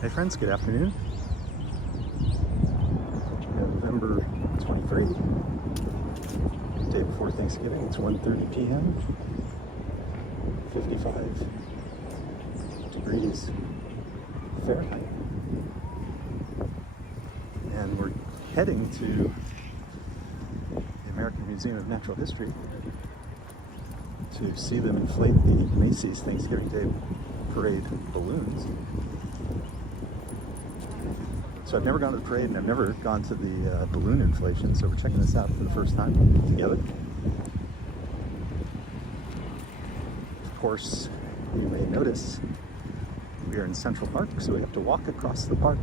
Hey friends, good afternoon. November 23, day before Thanksgiving. It's 1:30 p.m. 55 degrees Fahrenheit. And we're heading to the American Museum of Natural History to see them inflate the Macy's Thanksgiving Day Parade balloons. So I've never gone to the parade and I've never gone to the balloon inflation, so we're checking this out for the first time together. Of course, you may notice we are in Central Park, so we have to walk across the park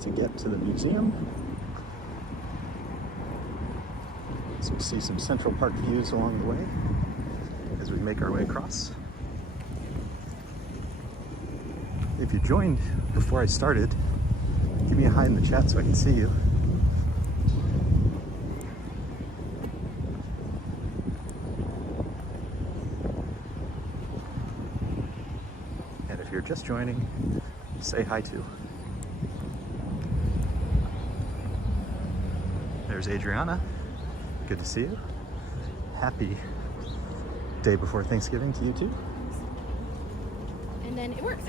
to get to the museum. So we see some Central Park views along the way as we make our way across. If you joined before I started, give me a hi in the chat so I can see you. And if you're just joining, say hi too. There's Adriana. Good to see you. Happy day before Thanksgiving to you too. And then it works.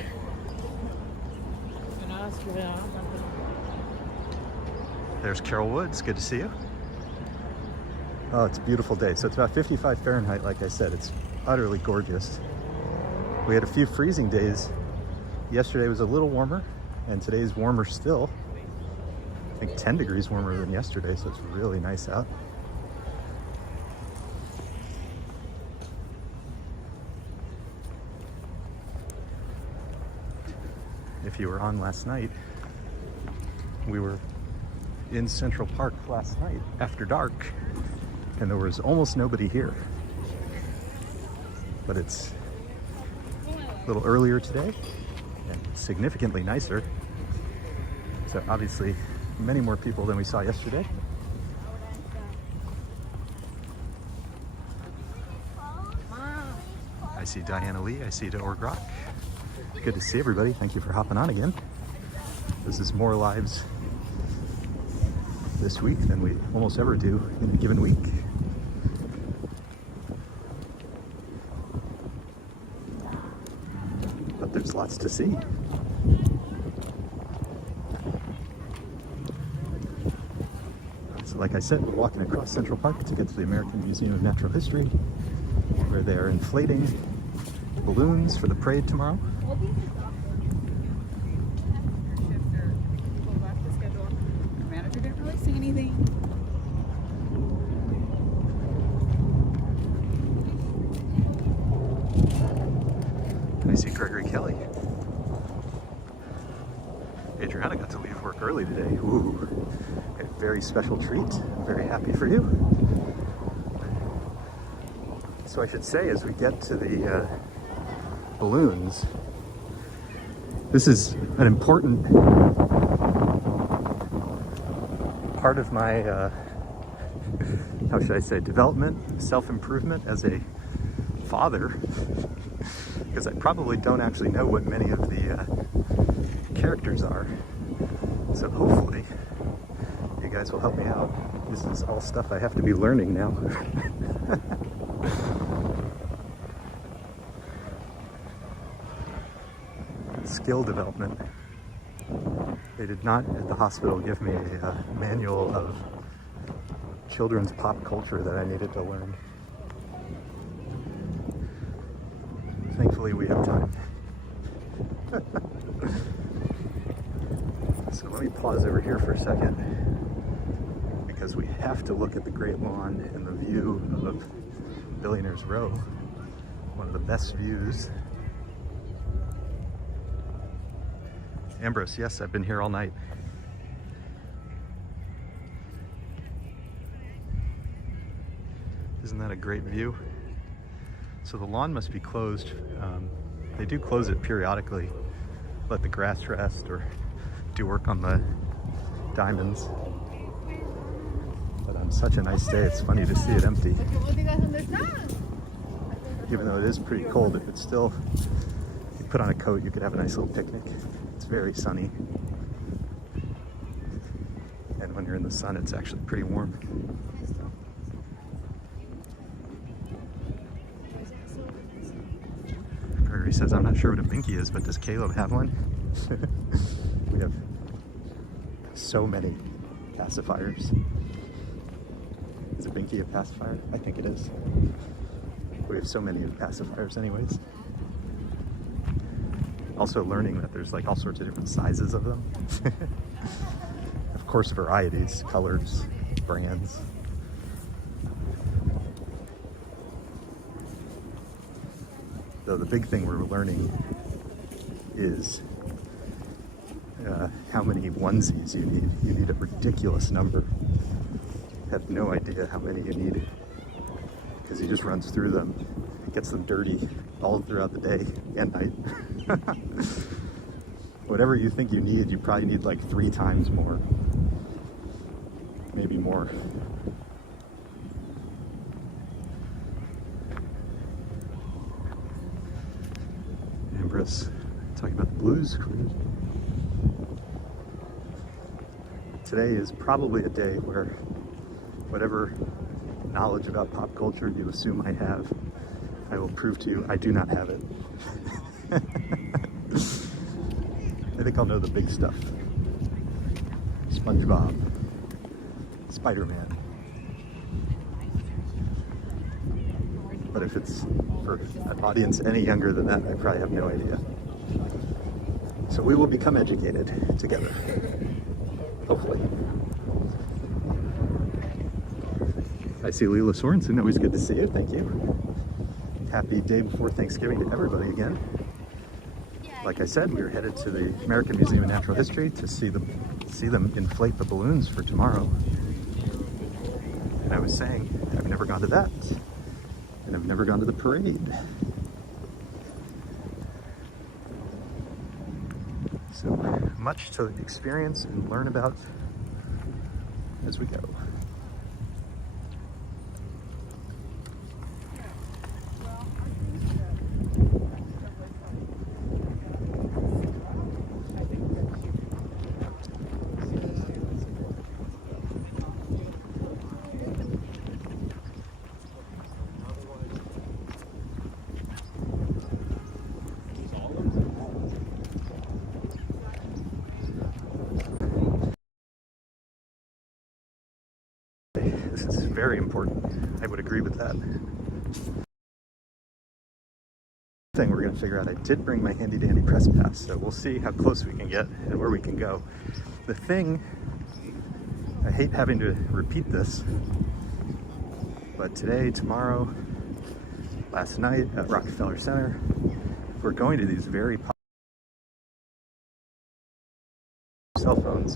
There's Carol Woods, good to see you. Oh, it's a beautiful day. So it's about 55 Fahrenheit, like I said. It's utterly gorgeous. We had a few freezing days. Yesterday was a little warmer, and today's warmer still. I think 10 degrees warmer than yesterday, so it's really nice out. If you were on last night, we were in Central Park last night after dark, and there was almost nobody here. But it's a little earlier today and significantly nicer. So obviously many more people than we saw yesterday. I see Diana Lee, I see Org Rock. Good to see everybody. Thank you for hopping on again. This is more lives this week than we almost ever do in a given week. But there's lots to see. So like I said, we're walking across Central Park to get to the American Museum of Natural History, where they are inflating balloons for the parade tomorrow. I see Gregory Kelly. Adriana got to leave work early today. Ooh, a very special treat. I'm very happy for you. So I should say, as we get to the balloons, this is an important part of my, how should I say, development, self-improvement as a father, because I probably don't actually know what many of the characters are. So hopefully you guys will help me out. This is all stuff I have to be learning now. Skill development. They did not at the hospital give me a manual of children's pop culture that I needed to learn. Thankfully, we have time. So let me pause over here for a second, because we have to look at the Great Lawn and the view of Billionaire's Row. One of the best views. Ambrose, yes, I've been here all night. Isn't that a great view? So the lawn must be closed. They do close it periodically, let the grass rest or do work on the diamonds. But on such a nice day, it's funny to see it empty. Even though it is pretty cold, if it's still, you put on a coat, you could have a nice little picnic. It's very sunny. And when you're in the sun, it's actually pretty warm. Gregory says, I'm not sure what a binky is, but does Caleb have one? We have so many pacifiers. Is a binky a pacifier? I think it is. We have so many pacifiers anyways. Also learning that there's like all sorts of different sizes of them. Of course, varieties, colors, brands. Though the big thing we're learning is how many onesies you need. You need a ridiculous number. Have no idea how many you need because he just runs through them, gets them dirty all throughout the day and night. Whatever you think you need, you probably need like 3 times more, maybe more. Ambrose talking about the blues cruise. Today is probably a day where whatever knowledge about pop culture you assume I have, I will prove to you I do not have it. I think I'll know the big stuff. SpongeBob, Spider-Man. But if it's for an audience any younger than that, I probably have no idea. So we will become educated together, hopefully. I see Leela Sorensen, always good to see you, thank you. Happy day before Thanksgiving to everybody again. Like I said, we are headed to the American Museum of Natural History to see them inflate the balloons for tomorrow. And I was saying, I've never gone to that. And I've never gone to the parade. So much to experience and learn about as we go. This is very important. I would agree with that. Thing we're going to figure out, I did bring my handy dandy press pass, so we'll see how close we can get and where we can go. The thing, I hate having to repeat this, but today, tomorrow, last night at Rockefeller Center, we're going to these very popular cell phones,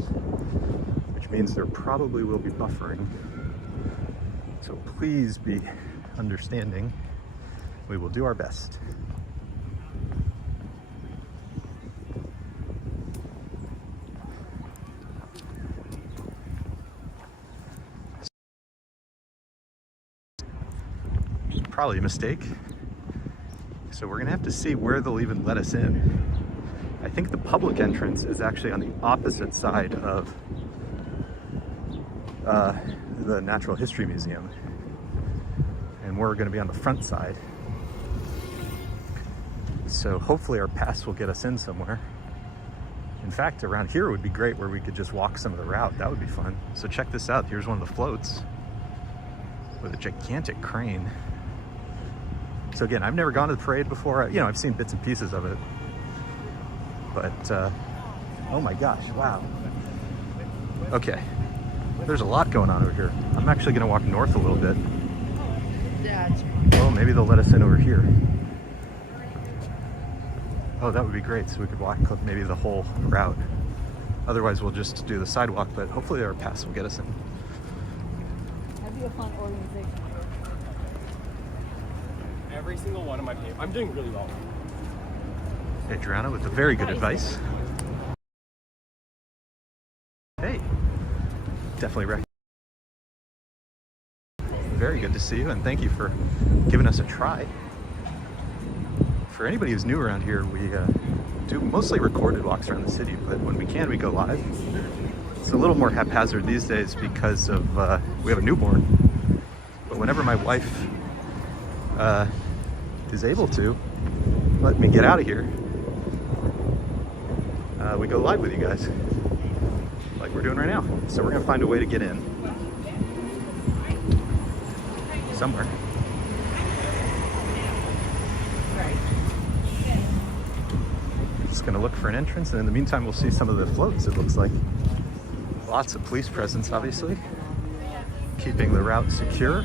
which means there probably will be buffering. So please be understanding. We will do our best. Which is probably a mistake. So we're gonna have to see where they'll even let us in. I think the public entrance is actually on the opposite side of the Natural History Museum, and we're going to be on the front side. So hopefully our pass will get us in somewhere. In fact, around here would be great where we could just walk some of the route. That would be fun. So check this out. Here's one of the floats with a gigantic crane. So again, I've never gone to the parade before. You know, I've seen bits and pieces of it, but oh my gosh, wow. Okay. There's a lot going on over here. I'm actually gonna walk north a little bit. Oh, maybe they'll let us in over here. Oh, that would be great. So we could walk maybe the whole route. Otherwise, we'll just do the sidewalk, but hopefully our pass will get us in. That'd be a fun organization. Every single one of my papers. I'm doing really well. Adriana with the very good advice. Hey. Definitely very good to see you, and thank you for giving us a try. For anybody who's new around here, do mostly recorded walks around the city, but when we can, we go live. It's a little more haphazard these days because of we have a newborn. But whenever my wife is able to let me get out of here, we go live with you guys, like we're doing right now. So we're gonna find a way to get in somewhere. Just gonna look for an entrance, and in the meantime we'll see some of the floats. It looks like lots of police presence, obviously, keeping the route secure.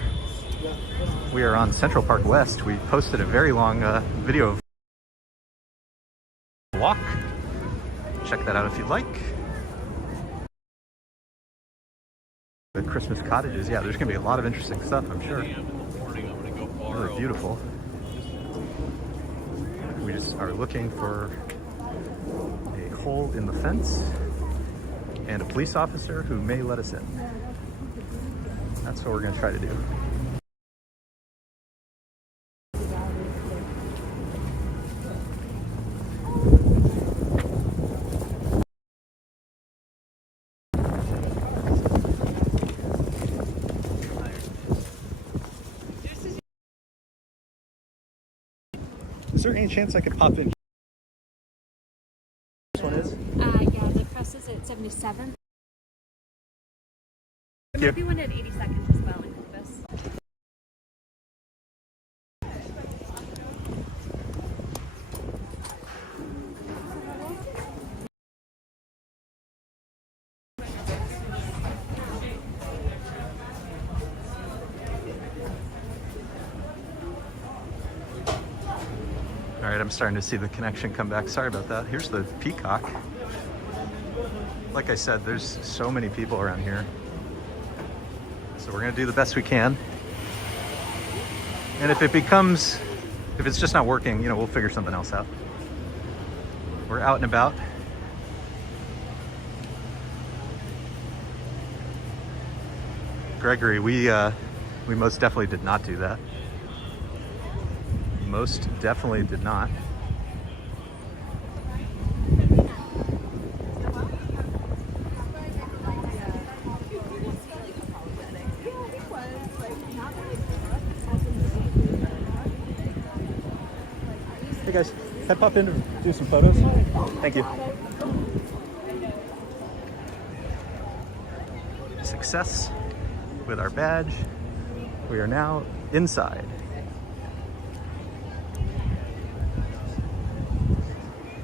We are on Central Park West. We posted a very long video of walk. Check that out if you'd like. The Christmas cottages, yeah, there's gonna be a lot of interesting stuff, I'm sure. Really beautiful. We just are looking for a hole in the fence and a police officer who may let us in. That's what we're gonna try to do. Is there any chance I could pop in? This one is? Yeah, the press is at 77. There might be one at 80 seconds as well in Columbus. All right, I'm starting to see the connection come back. Sorry about that. Here's the Peacock. Like I said, there's so many people around here. So we're gonna do the best we can. And if it's just not working, you know, we'll figure something else out. We're out and about. Gregory, we most definitely did not do that. Most definitely did not. Hey guys, can I pop in to do some photos? Thank you. Success with our badge. We are now inside.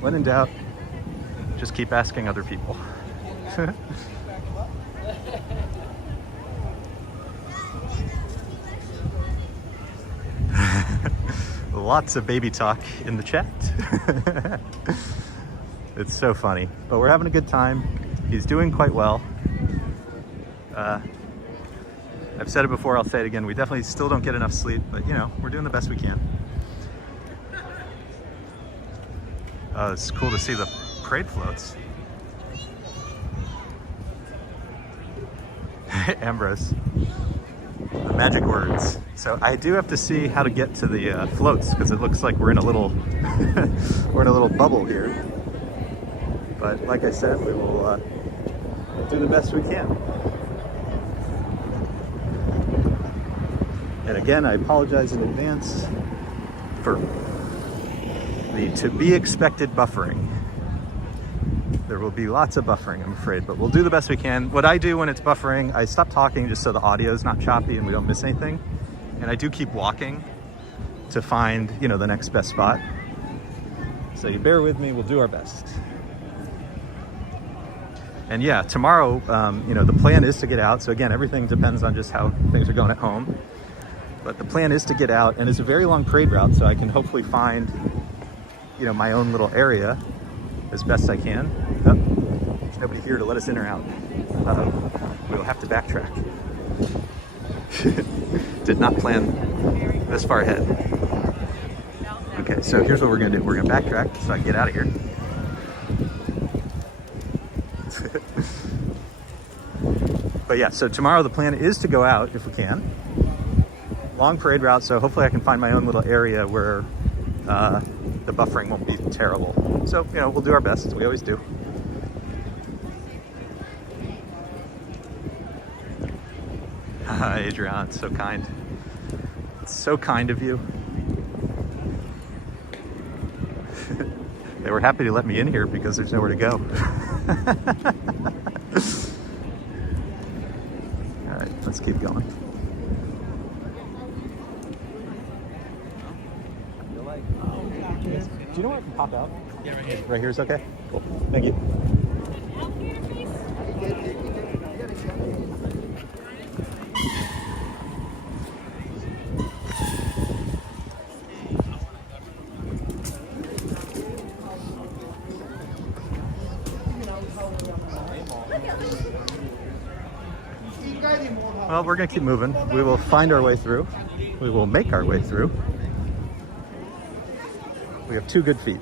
When in doubt, just keep asking other people. Lots of baby talk in the chat. It's so funny, but we're having a good time. He's doing quite well. I've said it before, I'll say it again. We definitely still don't get enough sleep, but you know, we're doing the best we can. It's cool to see the parade floats. Ambrose, the magic words. So I do have to see how to get to the floats, because it looks like we're in a little we're in a little bubble here. But like I said, we will do the best we can. And again, I apologize in advance for the to be expected buffering. There will be lots of buffering, I'm afraid, but we'll do the best we can. What I do when it's buffering, I stop talking just so the audio is not choppy and we don't miss anything. And I do keep walking to find, you know, the next best spot. So you bear with me, we'll do our best. And yeah, tomorrow, you know, the plan is to get out. So again, everything depends on just how things are going at home. But the plan is to get out, and it's a very long parade route, so I can hopefully find, you know, my own little area as best I can. Oh, there's nobody here to let us in or out. We'll have to backtrack. Did not plan this far ahead. Okay, so here's what we're gonna do. We're gonna backtrack so I can get out of here. But yeah, so tomorrow the plan is to go out if we can. Long parade route, so hopefully I can find my own little area where the buffering won't be terrible. So, you know, we'll do our best. We always do. Adrian, it's so kind. It's so kind of you. They were happy to let me in here because there's nowhere to go. All right, let's keep going. Do you know where I can pop out? Yeah, right here. Right here is okay? Cool. Thank you. Well, we're going to keep moving. We will find our way through. We will make our way through. We have 2 good feet.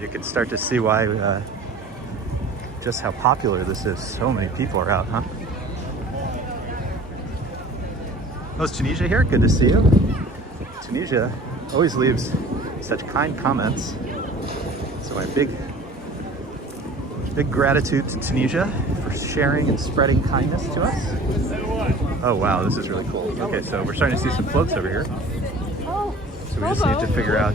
You can start to see why, just how popular this is. So many people are out, huh? Oh, is Tunisia here? Good to see you. Tunisia always leaves such kind comments. So my big gratitude to Tunisia for sharing and spreading kindness to us. Oh wow, this is really cool. Okay, so we're starting to see some floats over here. So we just need to figure out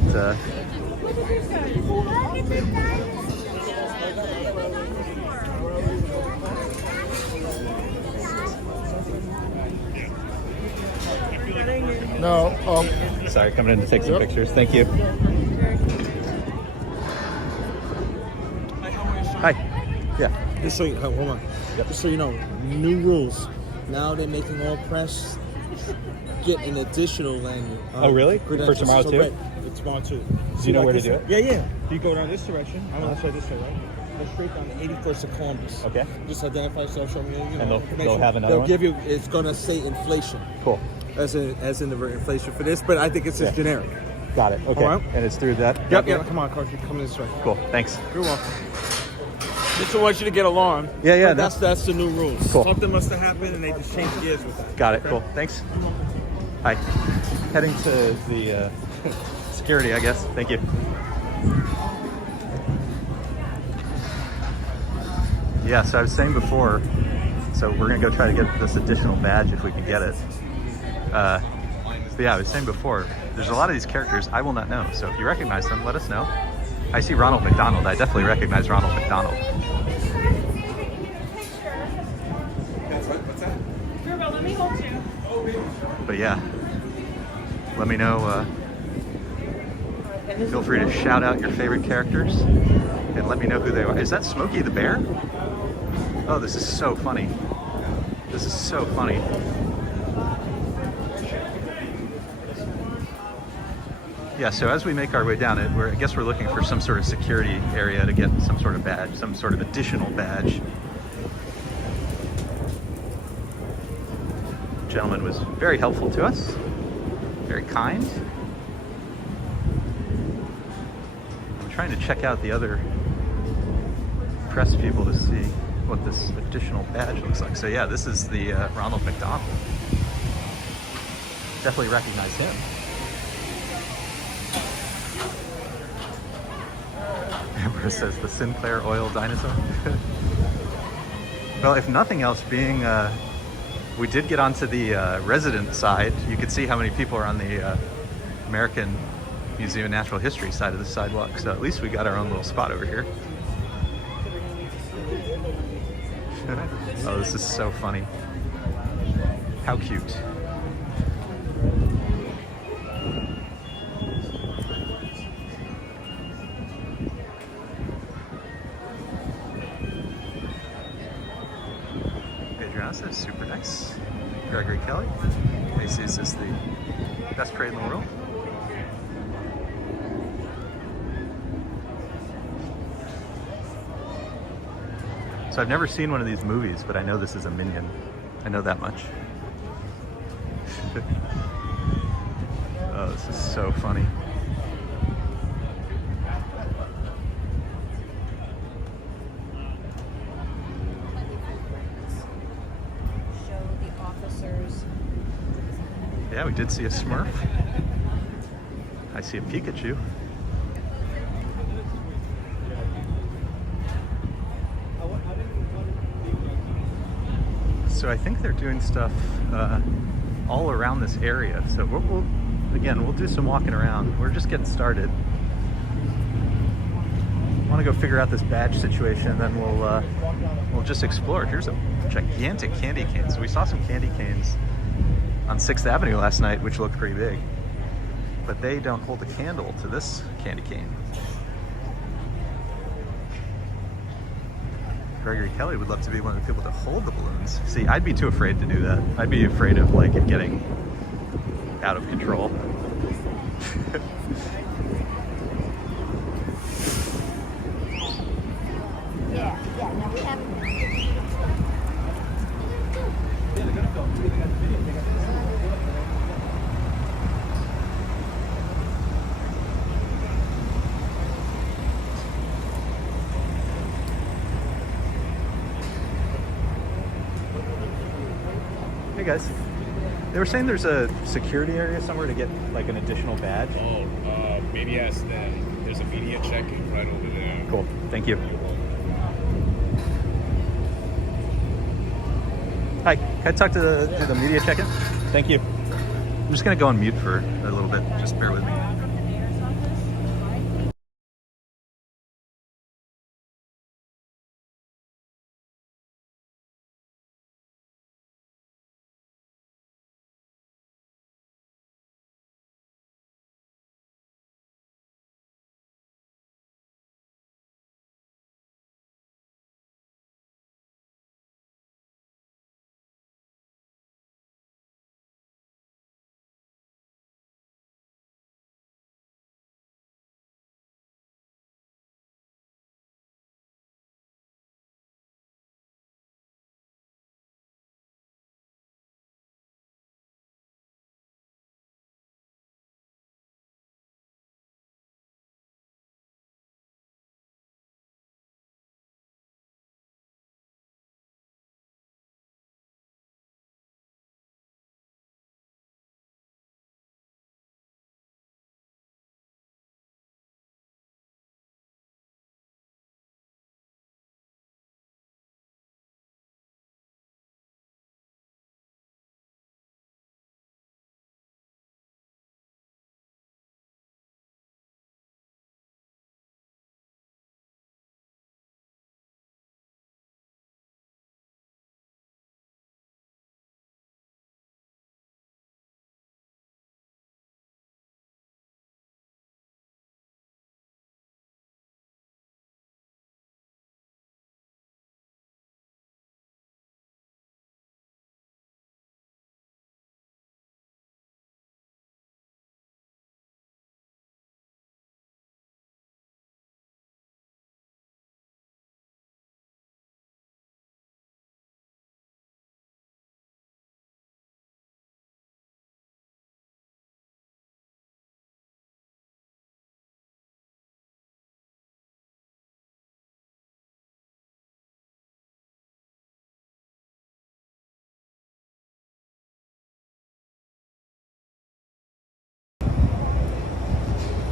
No, sorry, coming in to take some pictures. Thank you. Hi. Yeah. just so you, hold on. Yep. Just so you know, new rules. Now they're making all press get an additional language. Oh, really? Credentials. For tomorrow So too? wait, it's tomorrow too. Do you know where to do it? Yeah, yeah. You go down this direction. I'm gonna show this way, right? Go straight down to 81st of Columbus. Okay. Just identify yourself, show me, you know, And they'll information. have another They'll one? give you. It's gonna say inflation. Cool. As in the inflation for this, but I think it's just generic. Got it. Okay. All right. And it's through that? Yep. Yeah. Come on, Coach. You're coming this way. Cool. Thanks. You're welcome. Just don't want you to get alarmed. Yeah, yeah, But that's the new rules. Cool. Something must have happened, and they just changed gears with that. Got it. Cool. Thanks. Hi. Heading to the security, I guess. Thank you. Yeah, so I was saying before, so we're going to go try to get this additional badge if we can get it. But yeah, I was saying before, there's a lot of these characters I will not know. So if you recognize them, let us know. I see Ronald McDonald. I definitely recognize Ronald McDonald. What's that? Let me hold you. But yeah, let me know. Feel free to shout out your favorite characters and let me know who they are. Is that Smokey the Bear? Oh, this is so funny. This is so funny. Yeah, so as we make our way down it, I guess we're looking for some sort of security area to get some sort of badge, some sort of additional badge. The gentleman was very helpful to us, very kind. I'm trying to check out the other press people to see what this additional badge looks like. So yeah, this is the Ronald McDonald. Definitely recognize him. Amber says the Sinclair oil dinosaur. Well, if nothing else, being we did get onto the resident side, you could see how many people are on the American Museum of Natural History side of the sidewalk. So at least we got our own little spot over here. Oh, this is so funny. How cute. That's super nice. Gregory Kelly. Macy's is the best parade in the world. So I've never seen one of these movies, but I know this is a Minion. I know that much. Oh, this is so funny. Yeah, we did see a Smurf. I see a Pikachu. So I think they're doing stuff all around this area. So we'll do some walking around. We're just getting started. I want to go figure out this badge situation, and then we'll just explore. Here's a gigantic candy cane. So we saw some candy canes on 6th Avenue last night, which looked pretty big, but they don't hold a candle to this candy cane. Gregory Kelly would love to be one of the people to hold the balloons. See, I'd be too afraid to do that. I'd be afraid of like it getting out of control. Yeah, no, we haven't. Hey guys, they were saying there's a security area somewhere to get like an additional badge. Oh, maybe ask them. There's a media check-in right over there. Cool, thank you. Hi, can I talk to the media check-in? Thank you. I'm just gonna go on mute for a little bit, just bear with me.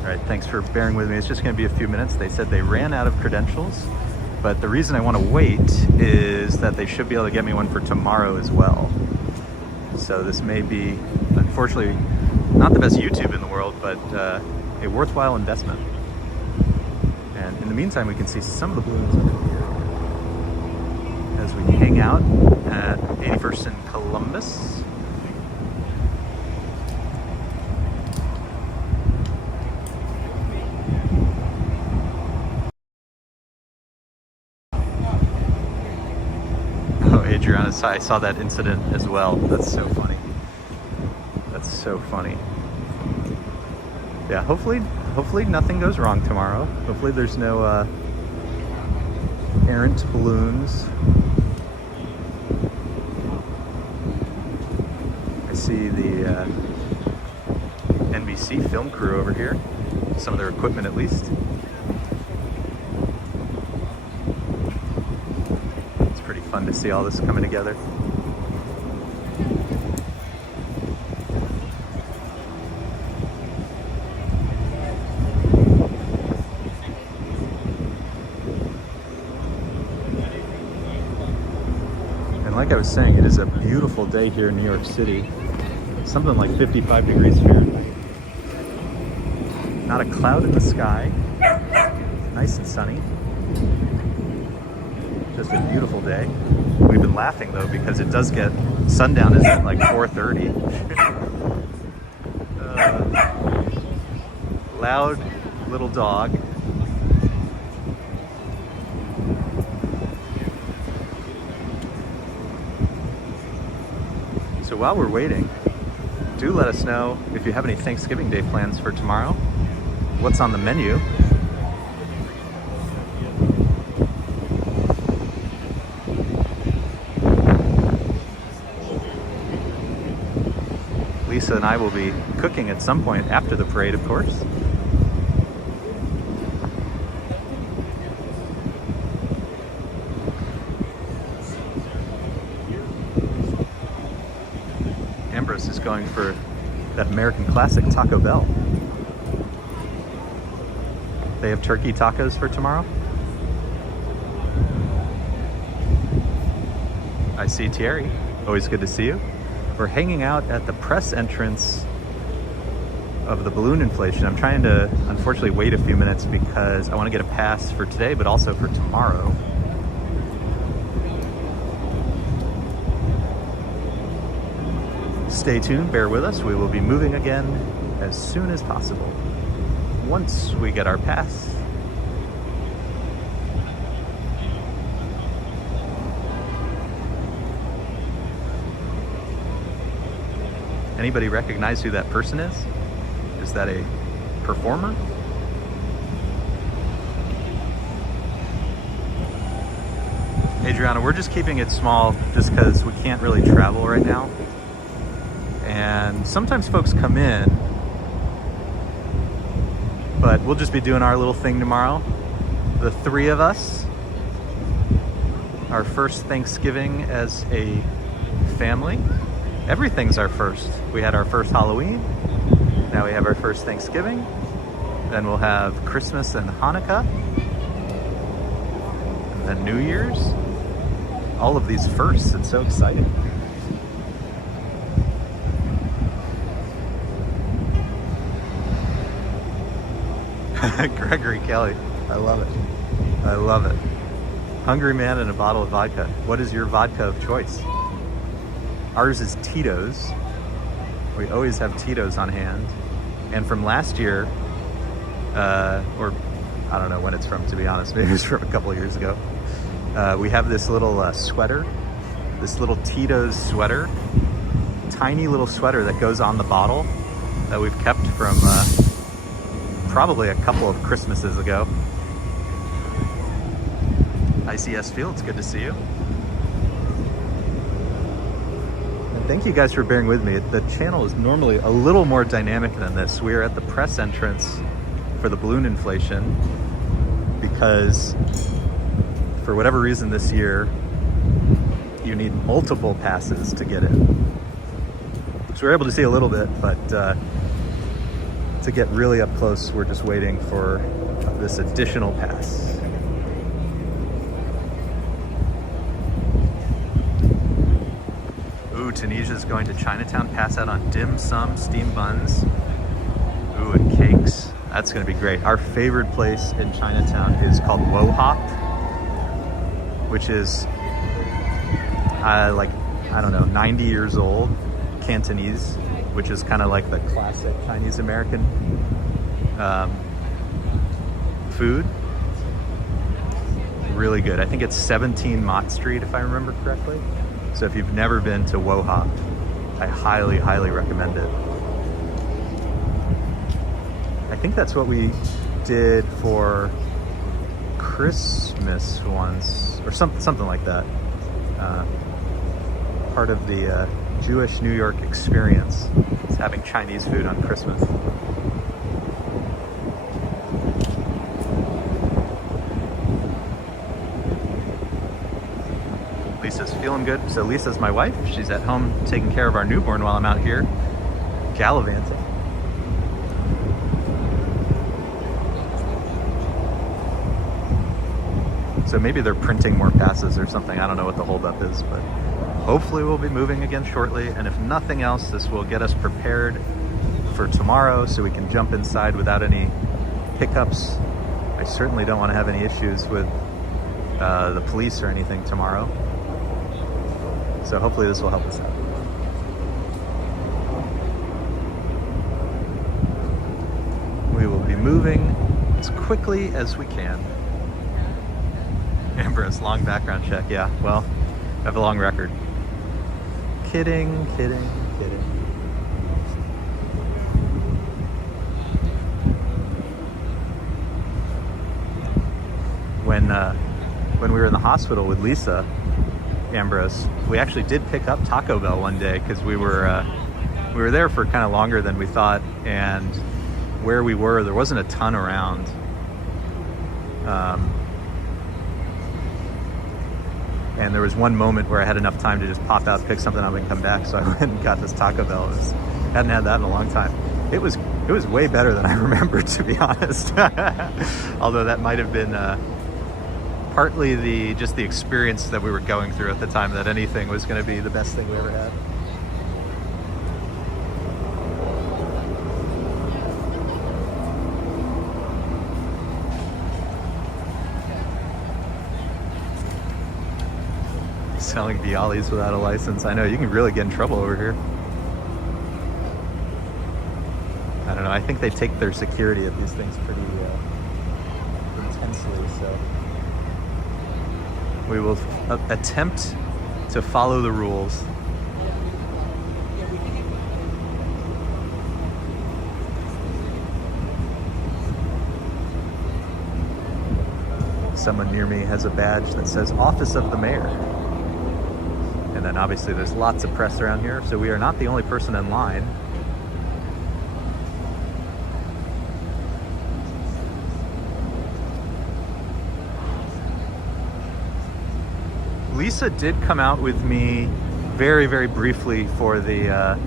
All right, thanks for bearing with me. It's just gonna be a few minutes. They said they ran out of credentials, but the reason I wanna wait is that they should be able to get me one for tomorrow as well. So this may be, unfortunately, not the best YouTube in the world, but a worthwhile investment. And in the meantime, we can see some of the balloons under here as we hang out at 81st and Columbus. Adriana, I saw that incident as well. That's so funny. That's so funny. Yeah, hopefully nothing goes wrong tomorrow. Hopefully there's no errant balloons. I see the NBC film crew over here. Some of their equipment at least. Fun to see all this coming together. was saying, it is a beautiful day here in New York City. Something like 55 degrees Fahrenheit. Not a cloud in the sky. Nice and sunny. Just a beautiful day. We've been laughing though because it does get, sundown is at like 4:30. Loud little dog. So while we're waiting, do let us know if you have any Thanksgiving Day plans for tomorrow. What's on the menu? Lisa and I will be cooking at some point after the parade, of course. Ambrose is going for that American classic Taco Bell. They have turkey tacos for tomorrow. I see Thierry. Always good to see you. We're hanging out at the press entrance of the balloon inflation. I'm trying to, unfortunately, wait a few minutes because I want to get a pass for today, but also for tomorrow. Stay tuned, bear with us. We will be moving again as soon as possible. Once we get our pass. Anybody recognize who that person is? Is that a performer? Adriana, we're just keeping it small just because we can't really travel right now. And sometimes folks come in, but we'll just be doing our little thing tomorrow. The three of us. Our first Thanksgiving as a family. Everything's our first. We had our first Halloween. Now we have our first Thanksgiving. Then we'll have Christmas and Hanukkah. And then New Year's. All of these firsts. It's so exciting. Gregory Kelly. I love it. I love it. Hungry man and a bottle of vodka. What is your vodka of choice? Ours is Tito's. We always have Tito's on hand. And from last year, or I don't know when it's from, to be honest, maybe it's from a couple of years ago. We have this little sweater, this little Tito's sweater, tiny little sweater that goes on the bottle that we've kept from probably a couple of Christmases ago. ICS Fields, good to see you. And thank you guys for bearing with me. The channel is normally a little more dynamic than this. We are at the press entrance for the balloon inflation because for whatever reason this year, you need multiple passes to get in. So we're able to see a little bit, but to get really up close, we're just waiting for this additional pass. Ooh, Tunisia's going to Chinatown, pass out on dim sum, steamed buns. Ooh, and cakes. That's gonna be great. Our favorite place in Chinatown is called Wo Hop, which is like, I don't know, 90 years old, Cantonese, which is kind of like the classic Chinese American food. Really good. I think it's 17 Mott Street, if I remember correctly. So if you've never been to Wo Hop, I highly, highly recommend it. I think that's what we did for Christmas once, or something like that. Part of the Jewish New York experience is having Chinese food on Christmas. Lisa's feeling good. So Lisa's my wife. She's at home taking care of our newborn while I'm out here gallivanting. So maybe they're printing more passes or something. I don't know what the holdup is, but Hopefully we'll be moving again shortly, and if nothing else, this will get us prepared for tomorrow so we can jump inside without any hiccups. I certainly don't want to have any issues with the police or anything tomorrow. So hopefully this will help us out. We will be moving as quickly as we can. Ambrose, long background check. Yeah, well, I have a long record. Kidding, kidding, kidding. When we were in the hospital with Lisa, Ambrose, we actually did pick up Taco Bell one day because we were there for kind of longer than we thought, and where we were, there wasn't a ton around. And there was one moment where I had enough time to just pop out, pick something up, and come back. So I went and got this Taco Bell. Hadn't had that in a long time. It was way better than I remembered, to be honest. Although that might have been partly the experience that we were going through at the time, that anything was going to be the best thing we ever had. Selling Bialys without a license. I know, you can really get in trouble over here. I don't know, I think they take their security at these things pretty intensely, so we will attempt to follow the rules. Someone near me has a badge that says Office of the Mayor. And then obviously there's lots of press around here, so we are not the only person in line. Lisa did come out with me very, very briefly for the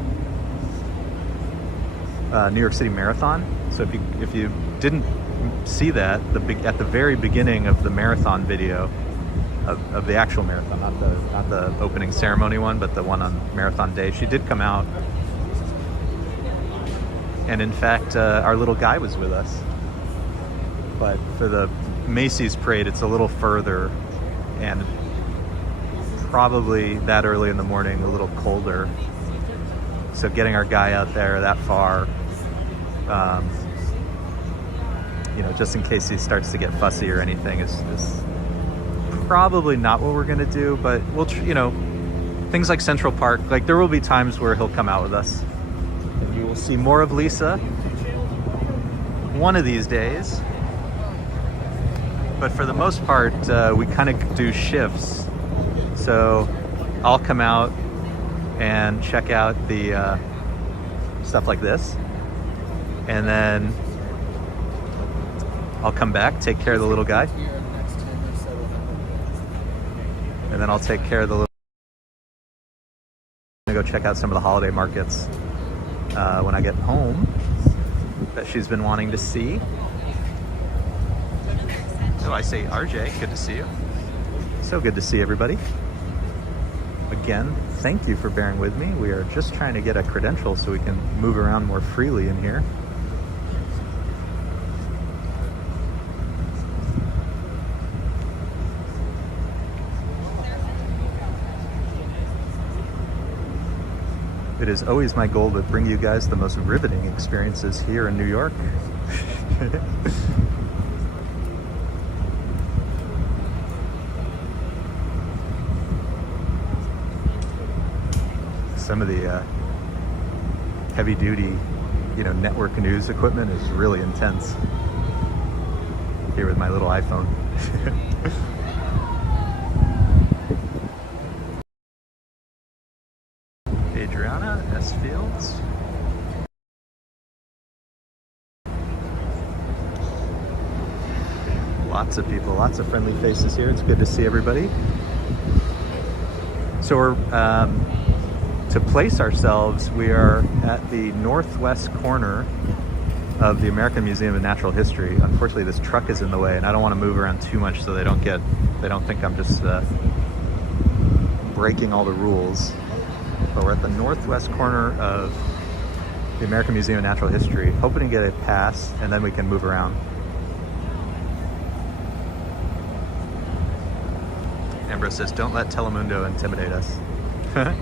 New York City Marathon. So if you didn't see that, at the very beginning of the marathon video, of the actual marathon, not the opening ceremony one, but the one on marathon day, she did come out. And in fact, our little guy was with us. But for the Macy's parade, it's a little further, and probably that early in the morning, a little colder. So getting our guy out there that far, you know, just in case he starts to get fussy or anything, is probably not what we're gonna do. But we'll, you know, things like Central Park, like there will be times where he'll come out with us, and you will see more of Lisa one of these days. But for the most part, we kind of do shifts. So I'll come out and check out the stuff like this, and then I'll come back, take care of the little guy, and then I'll take care of the little. I'm gonna go check out some of the holiday markets when I get home that she's been wanting to see. So I say, RJ, good to see you. So good to see everybody. Again, thank you for bearing with me. We are just trying to get a credential so we can move around more freely in here. It is always my goal to bring you guys the most riveting experiences here in New York. Some of the heavy-duty, you know, network news equipment is really intense. Here with my little iPhone. Adriana S. Fields. Lots of people, lots of friendly faces here. It's good to see everybody. So we're to place ourselves, we are at the northwest corner of the American Museum of Natural History. Unfortunately, this truck is in the way, and I don't want to move around too much so they don't think I'm just breaking all the rules. But we're at the northwest corner of the American Museum of Natural History, hoping to get a pass, and then we can move around. Ambrose says, don't let Telemundo intimidate us. I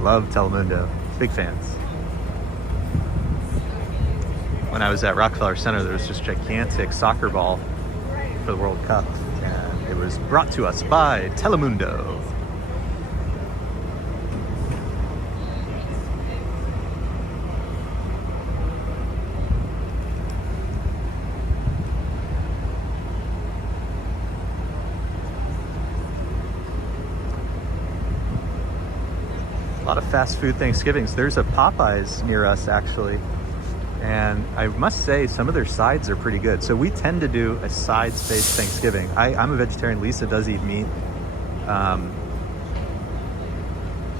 love Telemundo. Big fans. When I was at Rockefeller Center, there was this gigantic soccer ball for the World Cup, and it was brought to us by Telemundo. A lot of fast food Thanksgivings. There's a Popeyes near us, actually. And I must say, some of their sides are pretty good. So we tend to do a sides-based Thanksgiving. I'm a vegetarian. Lisa does eat meat.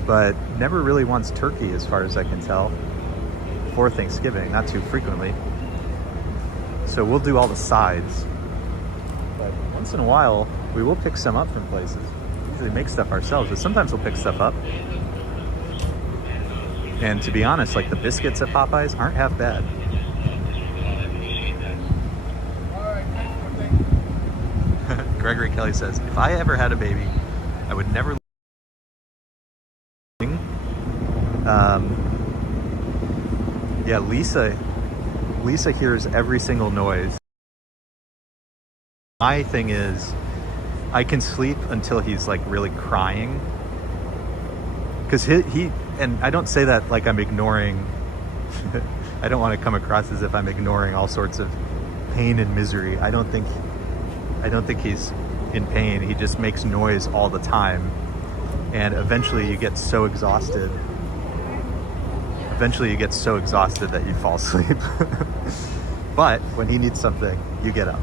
But never really wants turkey, as far as I can tell, for Thanksgiving. Not too frequently. So we'll do all the sides. But once in a while, we will pick some up from places. We usually make stuff ourselves, but sometimes we'll pick stuff up. And to be honest, like the biscuits at Popeyes aren't half bad. Gregory Kelly says, if I ever had a baby, I would never... Yeah, Lisa hears every single noise. My thing is, I can sleep until he's like really crying. Because he, and I don't say that like I'm ignoring, I don't want to come across as if I'm ignoring all sorts of pain and misery. I don't think he's in pain. He just makes noise all the time. And eventually you get so exhausted. That you fall asleep. But when he needs something, you get up.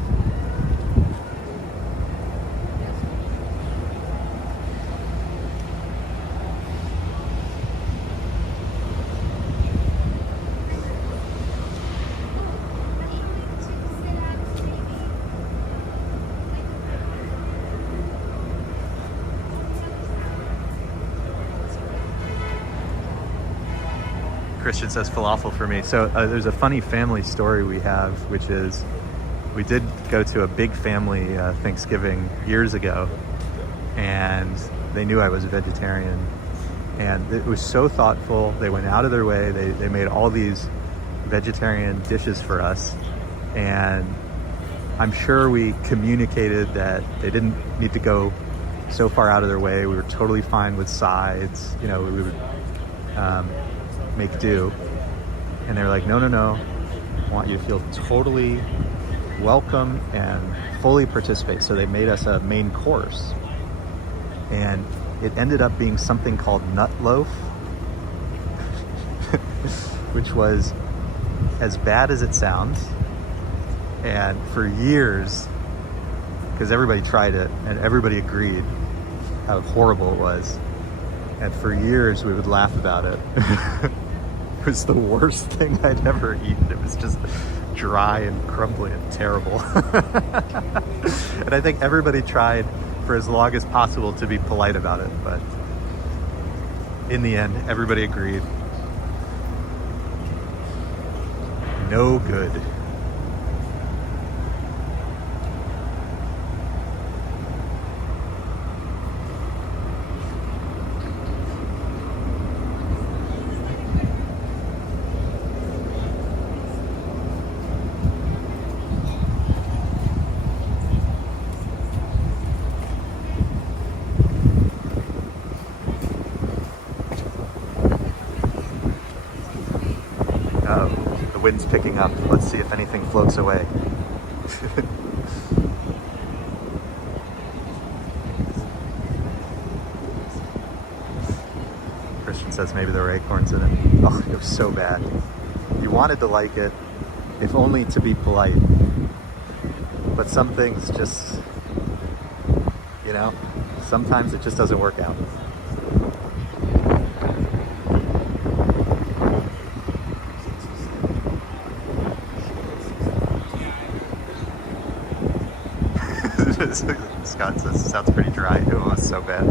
Christian says falafel for me. So there's a funny family story we have, which is we did go to a big family Thanksgiving years ago, and they knew I was a vegetarian, and it was so thoughtful. They went out of their way. They made all these vegetarian dishes for us, and I'm sure we communicated that they didn't need to go so far out of their way. We were totally fine with sides. You know, we would make do. And they were like, no, I want you to feel totally welcome and fully participate. So they made us a main course, and it ended up being something called nut loaf, which was as bad as it sounds. And for years, because everybody tried it and everybody agreed how horrible it was, and for years we would laugh about it. It was the worst thing I'd ever eaten. It was just dry and crumbly and terrible. And I think everybody tried for as long as possible to be polite about it, but in the end, everybody agreed. No good. The wind's picking up. Let's see if anything floats away. Christian says maybe there were acorns in it. Oh, it was so bad. You wanted to like it, if only to be polite. But some things just, you know, sometimes it just doesn't work out. Scott says it sounds pretty dry. It was so bad.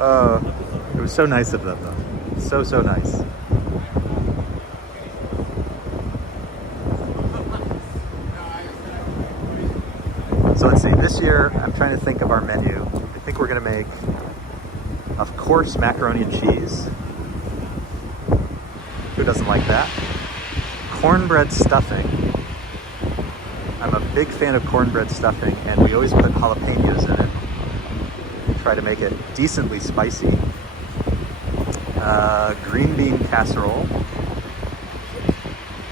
It was so nice of them, though. So, so nice. So let's see, this year I'm trying to think of our menu. I think we're gonna make, of course, macaroni and cheese. Who doesn't like that? Cornbread stuffing. I'm a big fan of cornbread stuffing, and we always put jalapenos in it. Try to make it decently spicy. Green bean casserole.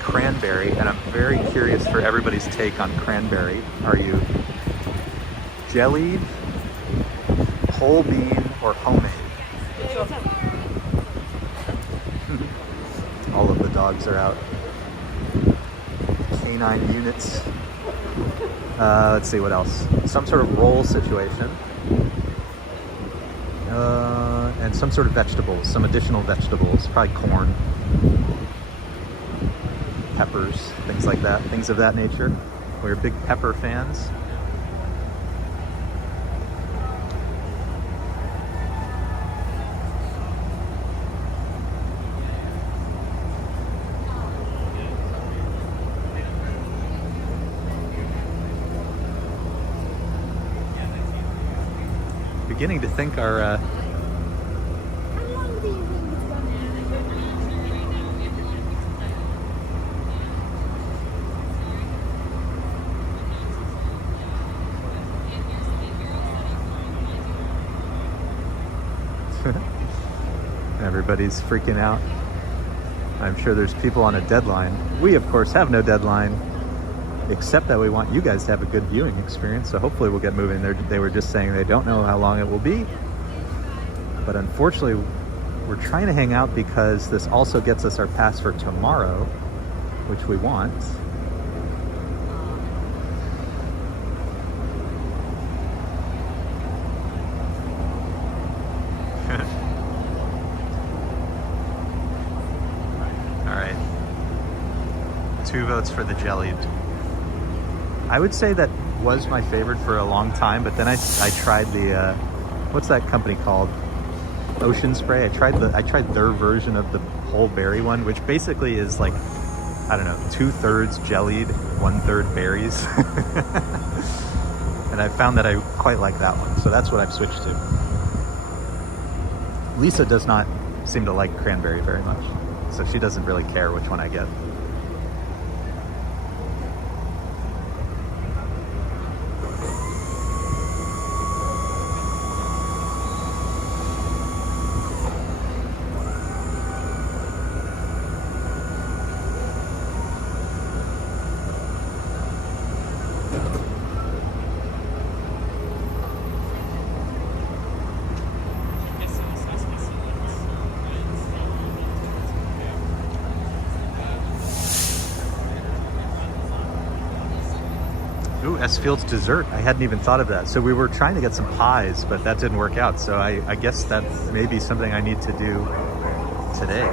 Cranberry, and I'm very curious for everybody's take on cranberry. Are you jellied, whole bean, or homemade? All of the dogs are out. Canine units. Let's see what else. Some sort of roll situation. And some sort of vegetables, some additional vegetables, probably corn, peppers, things like that, things of that nature. We're big pepper fans. Beginning to think our everybody's freaking out. I'm sure there's people on a deadline. We, of course, have no deadline, except that we want you guys to have a good viewing experience. So hopefully we'll get moving. They were just saying they don't know how long it will be. But unfortunately, we're trying to hang out because this also gets us our pass for tomorrow, which we want. All right. 2 votes for the jellied. I would say that was my favorite for a long time, but then I tried the what's that company called? Ocean Spray. I tried their version of the whole berry one, which basically is like, I don't know, 2/3 jellied, 1/3 berries. And I found that I quite like that one, so that's what I've switched to. Lisa does not seem to like cranberry very much, so she doesn't really care which one I get. Ooh, S. Field's dessert. I hadn't even thought of that. So we were trying to get some pies, but that didn't work out. So I guess that may be something I need to do today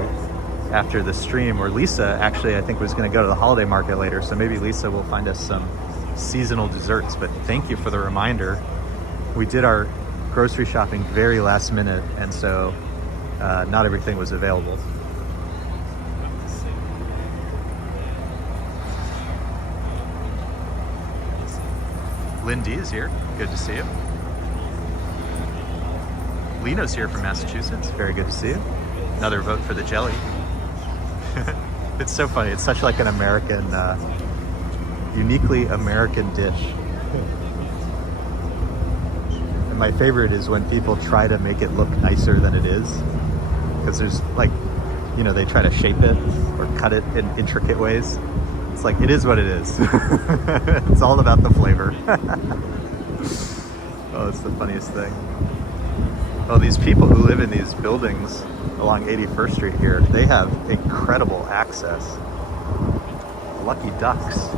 after the stream. Or Lisa, actually, I think was going to go to the holiday market later. So maybe Lisa will find us some seasonal desserts. But thank you for the reminder. We did our grocery shopping very last minute, and so not everything was available. Lindy is here. Good to see you. Lino's here from Massachusetts. Very good to see you. Another vote for the jelly. It's so funny. It's such like an American, uniquely American dish. And my favorite is when people try to make it look nicer than it is. Because there's like, you know, they try to shape it or cut it in intricate ways. It's like, it is what it is. It's all about the flavor. Oh, it's the funniest thing. Oh, these people who live in these buildings along 81st Street here, they have incredible access. Lucky ducks.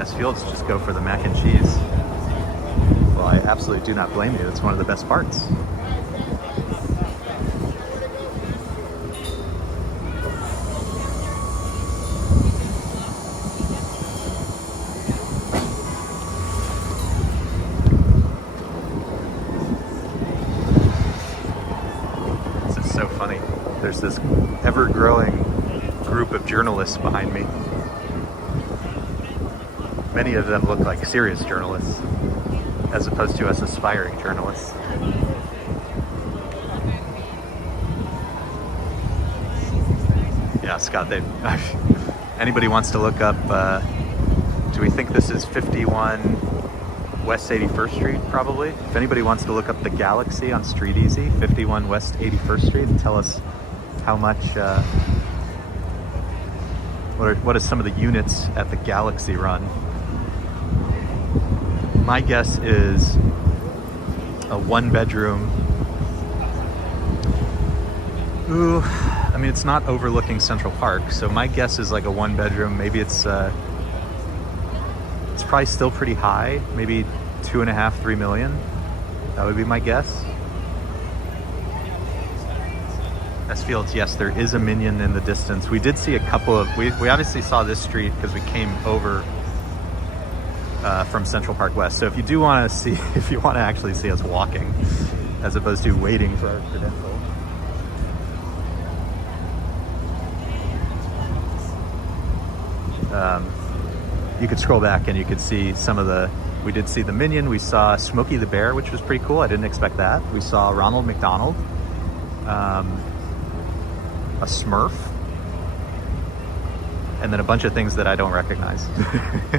S. Fields just go for the mac and cheese. Well, I absolutely do not blame you. It's one of the best parts. there's this ever-growing group of journalists behind me. Many of them look like serious journalists, as opposed to us aspiring journalists. Yeah, Scott, anybody wants to look up, do we think this is 51 West 81st Street, probably? If anybody wants to look up the Galaxy on Street Easy, 51 West 81st Street, and tell us how much, what is some of the units at the Galaxy run? My guess is a 1-bedroom. Ooh, I mean, it's not overlooking Central Park, so my guess is like a 1-bedroom. Maybe it's probably still pretty high, maybe 2.5, 3 million. That would be my guess. S Fields, yes, there is a Minion in the distance. We did see a couple of, we obviously saw this street because we came over from Central Park West. So if you do want to see, if you want to actually see us walking, as opposed to waiting for our credential. You could scroll back and you could see some of the, we did see the Minion, we saw Smokey the Bear, which was pretty cool. I didn't expect that. We saw Ronald McDonald, a Smurf, and then a bunch of things that I don't recognize.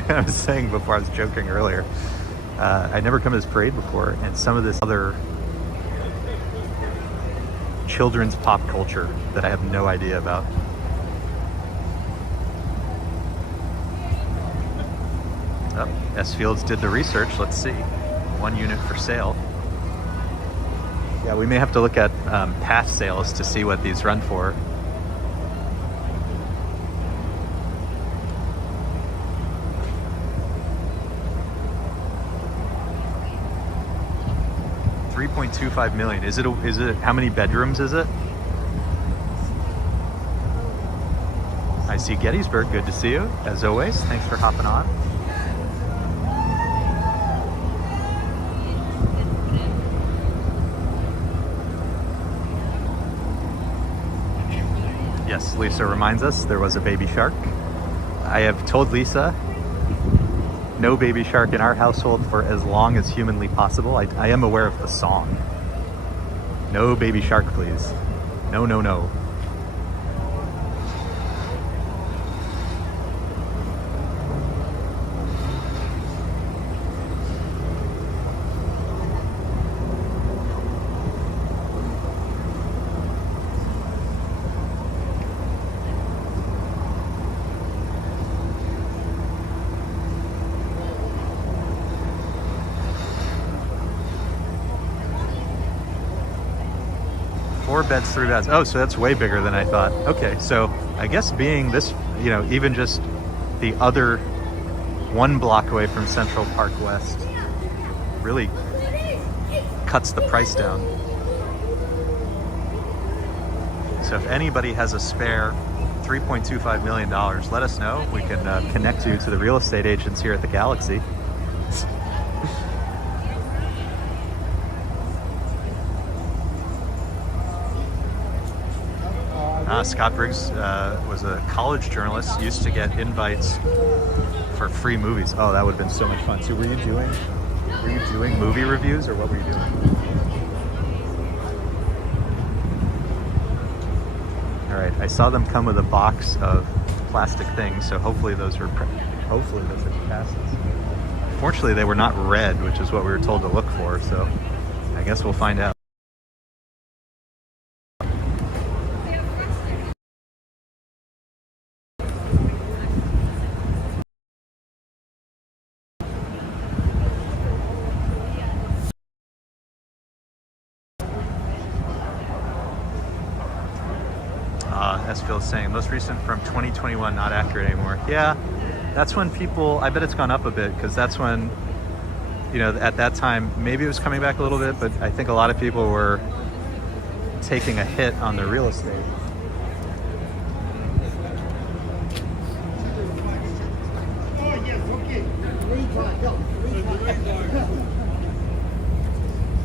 I was saying before, I was joking earlier, I'd never come to this parade before, and some of this other children's pop culture that I have no idea about. Oh, S Fields did the research. Let's see. 1 unit for sale. Yeah, we may have to look at past sales to see what these run for. $3.25 million. Is it? How many bedrooms is it? I see Gettysburg. Good to see you, as always. Thanks for hopping on. Yes, Lisa reminds us there was a baby shark. I have told Lisa no baby shark in our household for as long as humanly possible. I am aware of the song. No baby shark, please. No, no, no. Four beds, 3 baths. Oh, so that's way bigger than I thought. Okay, so I guess being this, you know, even just the other 1 block away from Central Park West really cuts the price down. So if anybody has a spare $3.25 million, let us know. We can connect you to the real estate agents here at the Galaxy. Scott Briggs was a college journalist, used to get invites for free movies. Oh, that would have been so much fun. So were you doing movie reviews, or what were you doing? All right, I saw them come with a box of plastic things, so hopefully those are passes. Fortunately, they were not red, which is what we were told to look for, so I guess we'll find out. S Phil's saying, most recent from 2021, not accurate anymore. Yeah, that's when people, I bet it's gone up a bit, because that's when, you know, at that time, maybe it was coming back a little bit, but I think a lot of people were taking a hit on their real estate.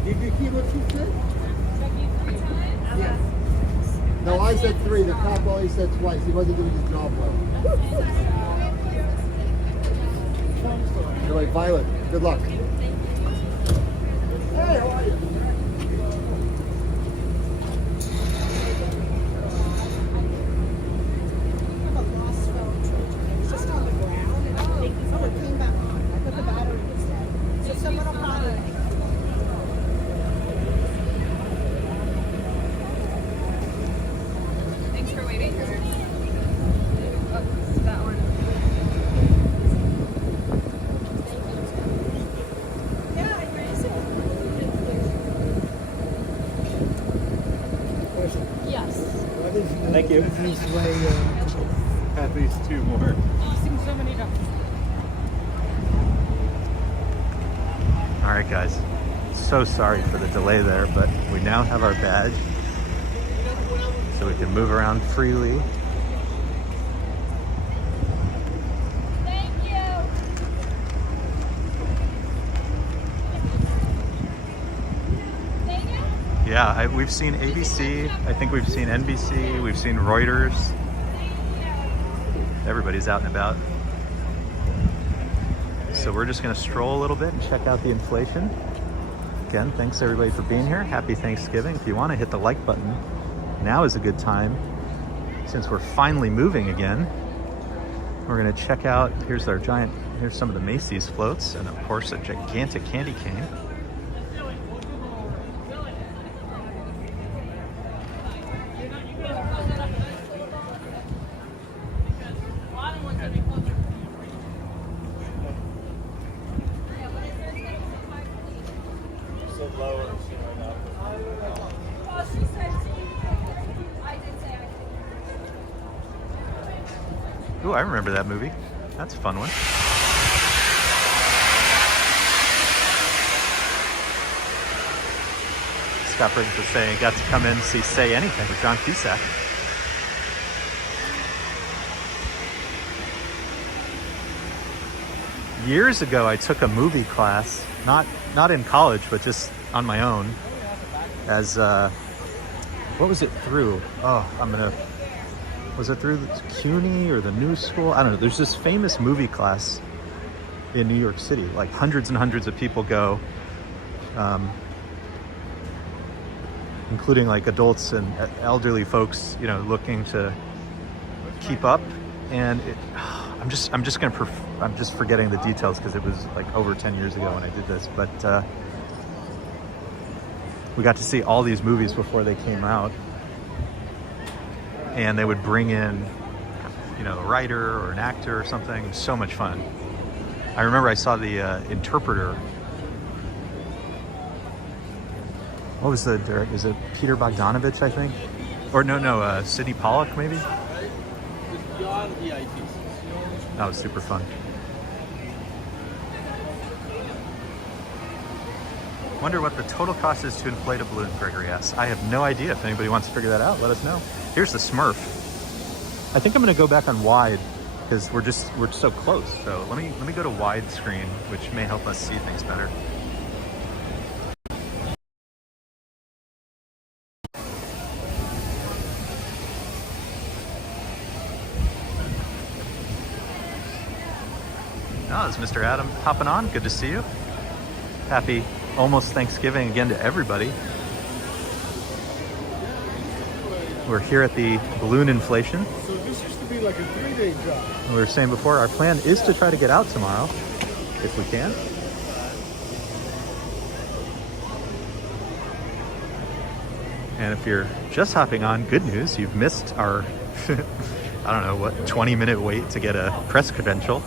Did you hear what she said? No, I I said 3. The cop only said twice. He wasn't doing his job well. You're like, Violet, good luck. Hey, how are you? Thank you. At least 2 more. All right, guys. So sorry for the delay there, but we now have our badge, so we can move around freely. Yeah, we've seen ABC, I think we've seen NBC, we've seen Reuters. Everybody's out and about. So we're just gonna stroll a little bit and check out the inflation. Again, thanks everybody for being here. Happy Thanksgiving. If you wanna hit the like button, now is a good time. Since we're finally moving again, we're gonna check out, here's some of the Macy's floats, and of course a gigantic candy cane. Ooh, I remember that movie. That's a fun one. Scott Briggs was saying, got to come in and see Say Anything with John Cusack. Years ago, I took a movie class, not in college, but just on my own, as, what was it through? Was it through CUNY or the New School? I don't know. There's this famous movie class in New York City. Like hundreds and hundreds of people go, including like adults and elderly folks, you know, looking to keep up. And I'm just forgetting the details because it was like over 10 years ago when I did this. But we got to see all these movies before they came out. And they would bring in, you know, a writer or an actor or something. It was so much fun. I remember I saw the interpreter. What was the director? Is it Peter Bogdanovich, I think? Or no, Sidney Pollack, maybe? That was super fun. Wonder what the total cost is to inflate a balloon, Gregory asks. I have no idea. If anybody wants to figure that out, let us know. Here's the Smurf. I think I'm gonna go back on wide because we're so close. So let me go to widescreen, which may help us see things better. Oh, is Mr. Adam hopping on? Good to see you. Happy almost Thanksgiving again to everybody. We're here at the balloon inflation. So this used to be like a 3-day job. We were saying before, our plan is to try to get out tomorrow, if we can. And if you're just hopping on, good news, you've missed our, I don't know, what, 20-minute wait to get a press credential.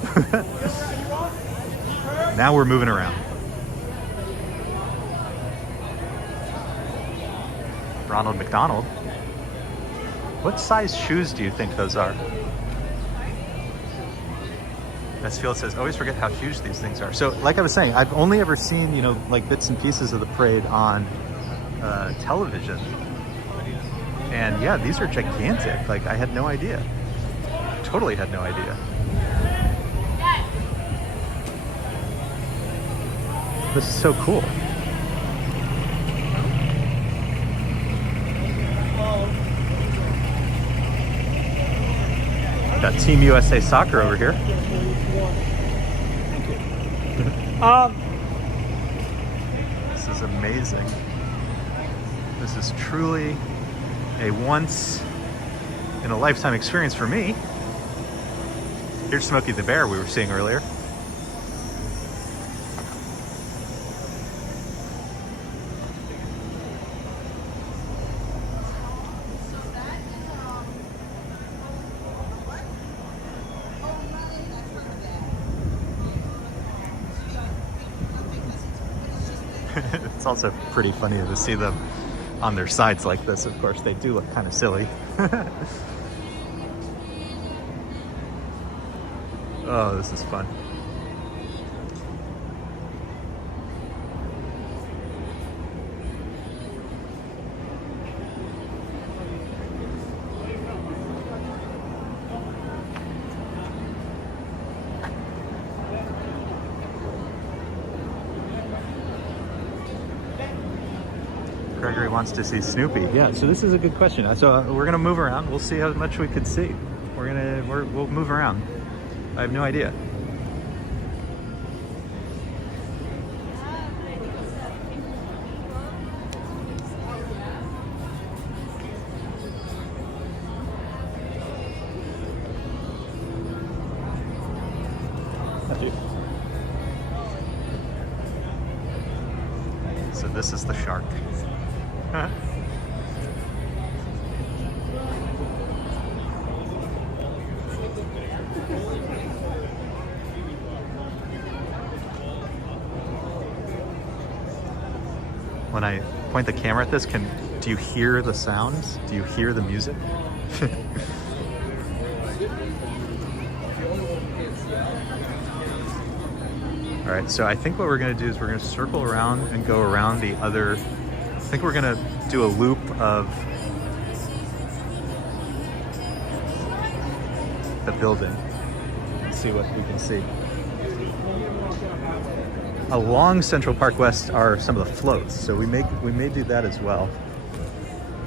Now we're moving around. Ronald McDonald. What size shoes do you think those are? As Field says, always forget how huge these things are. So like I was saying, I've only ever seen, you know, like bits and pieces of the parade on television. And yeah, these are gigantic. Like I had no idea. Totally had no idea. This is so cool. Got Team USA Soccer over here. This is amazing. This is truly a once in a lifetime experience for me. Here's Smokey the Bear we were seeing earlier. It's also pretty funny to see them on their sides like this. Of course, they do look kind of silly. Oh, this is fun. Gregory wants to see Snoopy. Yeah, so this is a good question. So we're gonna move around. We'll see how much we could see. We'll move around. I have no idea. So this is the shark. When I point the camera at this, do you hear the sounds? Do you hear the music? All right, so I think what we're gonna do is we're gonna circle around and go around the other, I think we're gonna do a loop of the building and see what we can see. Along Central Park West are some of the floats, so we may do that as well.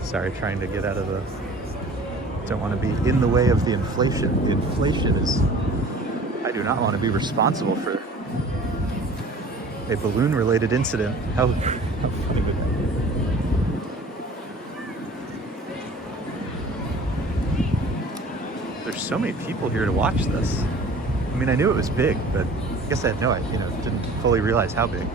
Sorry, trying to get out of the, don't want to be in the way of the inflation. The inflation is, I do not want to be responsible for a balloon-related incident. How funny would that be? There's so many people here to watch this. I mean, I knew it was big, but I guess I had no idea, didn't fully realize how big.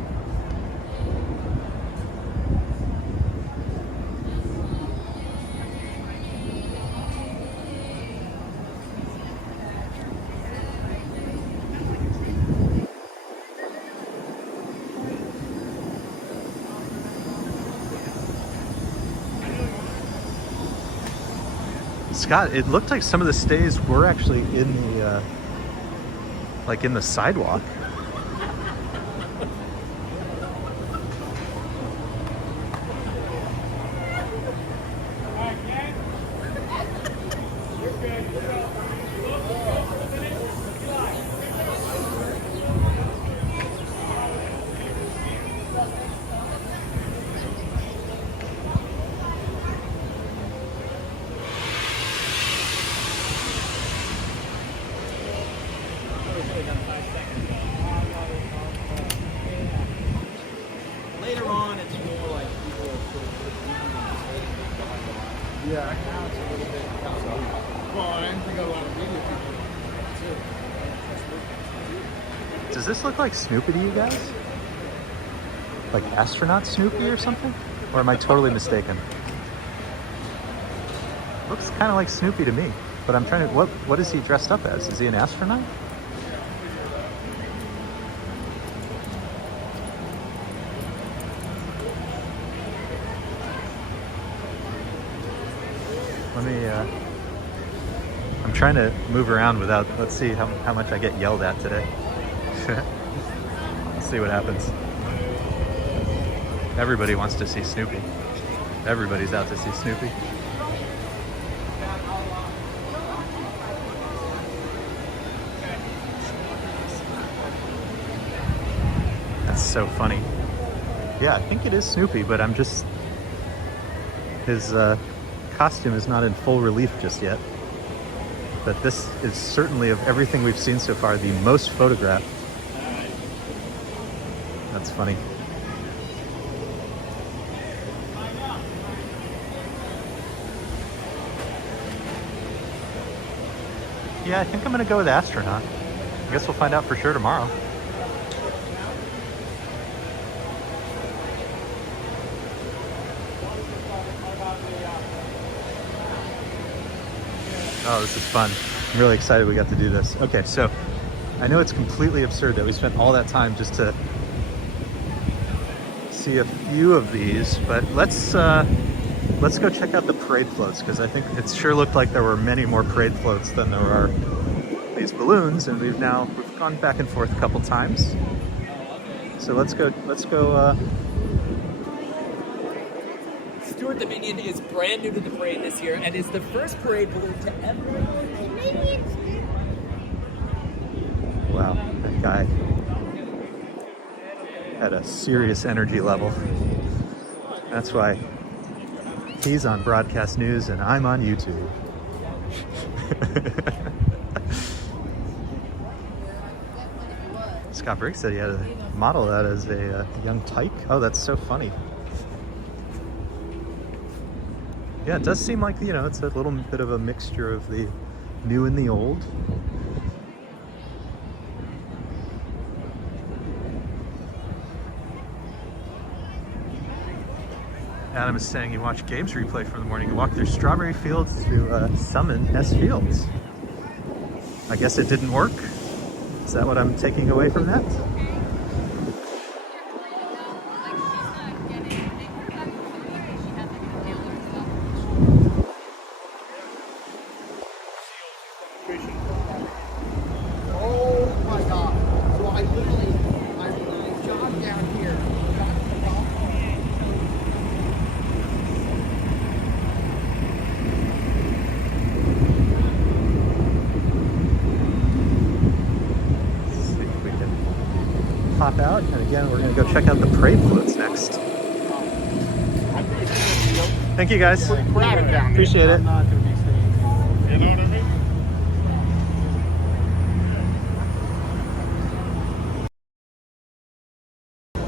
Scott, it looked like some of the stays were actually in the, like in the sidewalk. Later on, it's more like people are sort of behind the line. Yeah, now it's a little bit kind of. Well, I think a lot of media people too. Does this look like Snoopy to you guys? Like astronaut Snoopy or something? Or am I totally mistaken? Looks kind of like Snoopy to me, but I'm trying to, what is he dressed up as? Is he an astronaut? Let me, I'm trying to move around without, let's see how much I get yelled at today. Let's see what happens. Everybody wants to see Snoopy. Everybody's out to see Snoopy. That's so funny. Yeah, I think it is Snoopy, but I'm just, his costume is not in full relief just yet. but this is certainly, of everything we've seen so far, the most photographed. That's funny. Yeah, I think I'm gonna go with astronaut. I guess we'll find out for sure tomorrow. Oh, this is fun. I'm really excited we got to do this. Okay, so I know it's completely absurd that we spent all that time just to see a few of these, but let's go check out the parade floats, because I think it sure looked like there were many more parade floats than there are these balloons, and we've gone back and forth a couple times. So let's go. Stuart the Minion is brand new to the parade this year and is the first parade balloon to ever. Wow, that guy had a serious energy level. That's why he's on broadcast news and I'm on YouTube. Scott Briggs said he had a model that as a young tyke. Oh, that's so funny. Yeah, it does seem like, you know, it's a little bit of a mixture of the new and the old. Adam is saying you watch games replay from the morning. You walk through strawberry fields to summon S Fields. I guess it didn't work. Is that what I'm taking away from that? Oh my God. So I jogged down here. Got to the golf cart. Let's see if we can pop out. And again, we're going to go check out the parade floats next. Thank you guys. Appreciate it.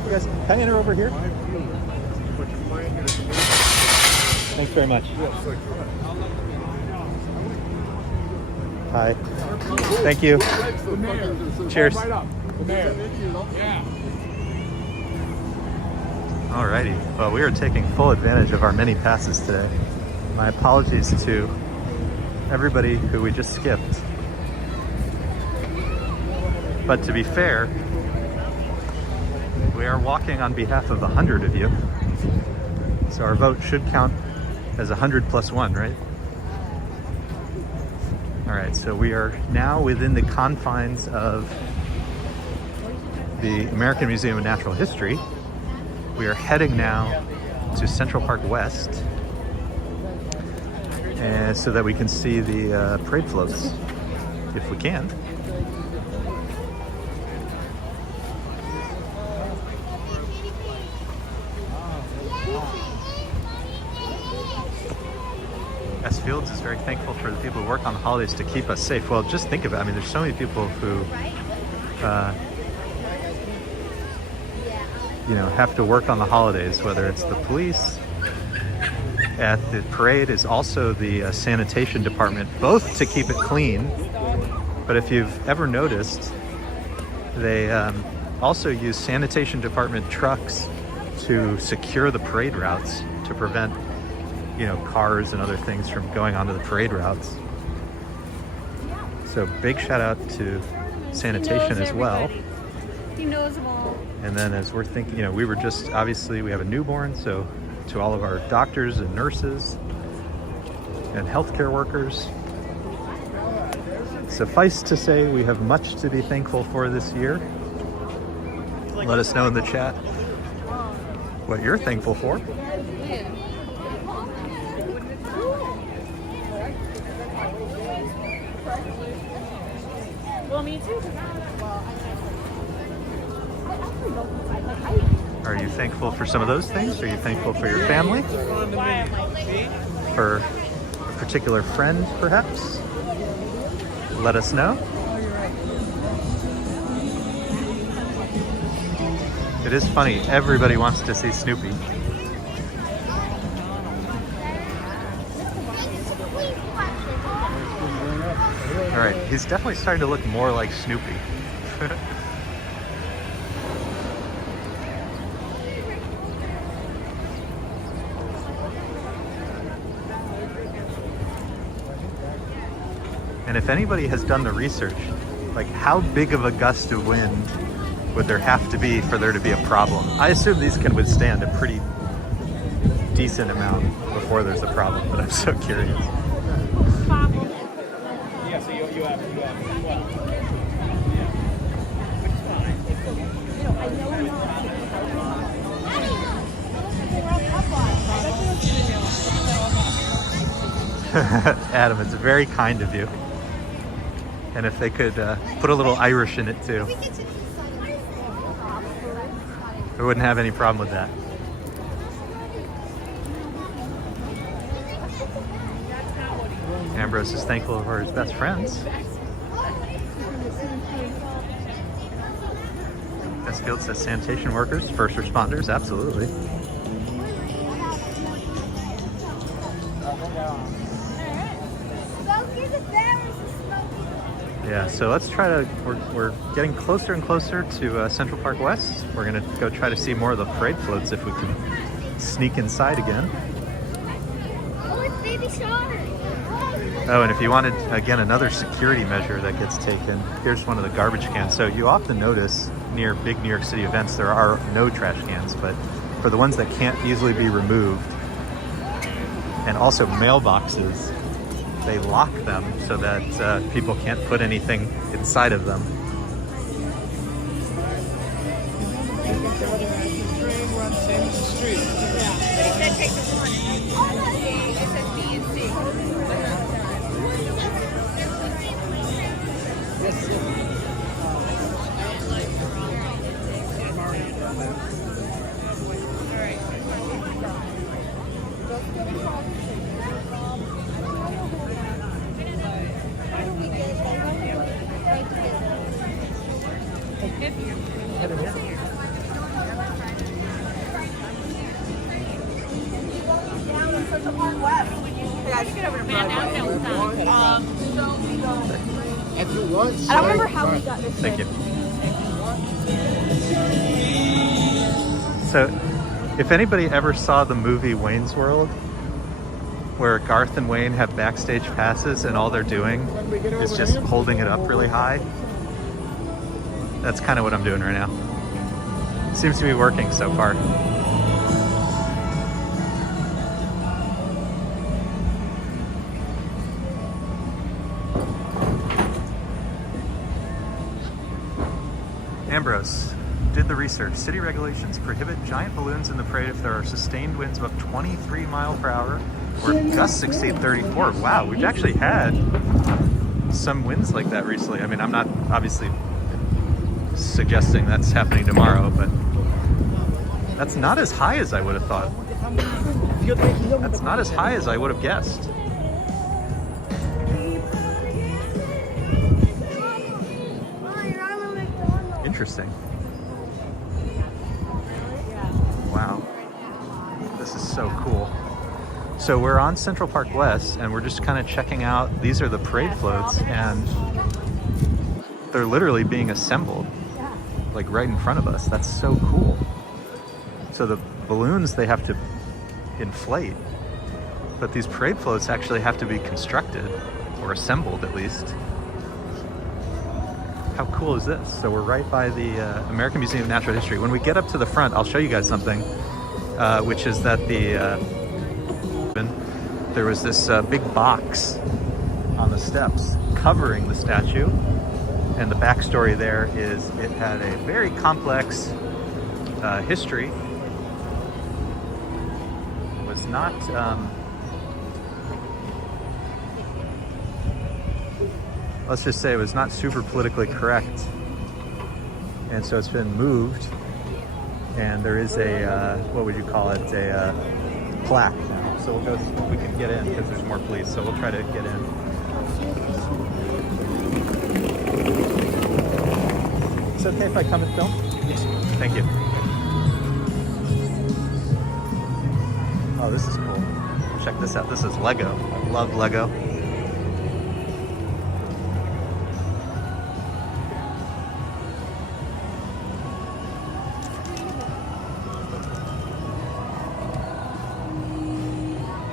You guys hanging her over here? Thanks very much. Hi. Thank you. Cheers. Alrighty. Well, we are taking full advantage of our many passes today. My apologies to everybody who we just skipped. But to be fair, we are walking on behalf of 100 of you. So our vote should count as 100 plus 1, right? All right, so we are now within the confines of the American Museum of Natural History. We are heading now to Central Park West, and so that we can see the parade floats, if we can. S Fields is very thankful for the people who work on the holidays to keep us safe. Well, just think of it. I mean, there's so many people who, you know, have to work on the holidays, whether it's the police. At the parade is also the sanitation department, both to keep it clean. But if you've ever noticed, they also use sanitation department trucks to secure the parade routes to prevent, you know, cars and other things from going onto the parade routes. So big shout out to sanitation as well. He knows them all. And then as we're thinking, you know, we were just, obviously we have a newborn, so to all of our doctors and nurses and healthcare workers, suffice to say we have much to be thankful for this year. Let us know in the chat what you're thankful for. Well, me too. Are you thankful for some of those things? Are you thankful for your family? For a particular friend, perhaps? let us know. It is funny, everybody wants to see Snoopy. All right, he's definitely starting to look more like Snoopy. And if anybody has done the research, like how big of a gust of wind would there have to be for there to be a problem? I assume these can withstand a pretty decent amount before there's a problem, but I'm so curious. Yeah, so you have 12. Adam, it's very kind of you. And if they could put a little Irish in it too, I wouldn't have any problem with that. Ambrose is thankful for his best friends. Westfield says sanitation workers, first responders, absolutely. Yeah, so let's try to, we're getting closer and closer to Central Park West. We're gonna go try to see more of the parade floats if we can sneak inside again. Oh, it's Baby Shark. Oh, and if you wanted, again, another security measure that gets taken, here's one of the garbage cans. So you often notice near big New York City events, there are no trash cans, but for the ones that can't easily be removed, and also mailboxes, they lock them so that people can't put anything inside of them. I don't remember how we got this. Thank you. So, if anybody ever saw the movie Wayne's World, where Garth and Wayne have backstage passes and all they're doing is just holding it up really high, that's kind of what I'm doing right now. Seems to be working so far. Ambrose did the research. City regulations prohibit giant balloons in the parade if there are sustained winds above 23 miles per hour or gusts exceed 34. Wow, we've actually had some winds like that recently. I mean, I'm not obviously suggesting that's happening tomorrow, but that's not as high as I would have thought. That's not as high as I would have guessed. Interesting. Wow. This is so cool. So we're on Central Park West and we're just kind of checking out, these are the parade floats and they're literally being assembled like right in front of us. That's so cool. So the balloons, they have to inflate, but these parade floats actually have to be constructed or assembled at least. How cool is this? So we're right by the American Museum of Natural History. When we get up to the front, I'll show you guys something, which is that there was this big box on the steps covering the statue. And the backstory there is it had a very complex history. It was not... let's just say it was not super politically correct. And so it's been moved. And there is a, what would you call it? A plaque now. So we'll go, we can get in because there's more police. So we'll try to get in. okay if I come and film? Thank you. Oh, this is cool. Check this out. This is Lego. I love Lego.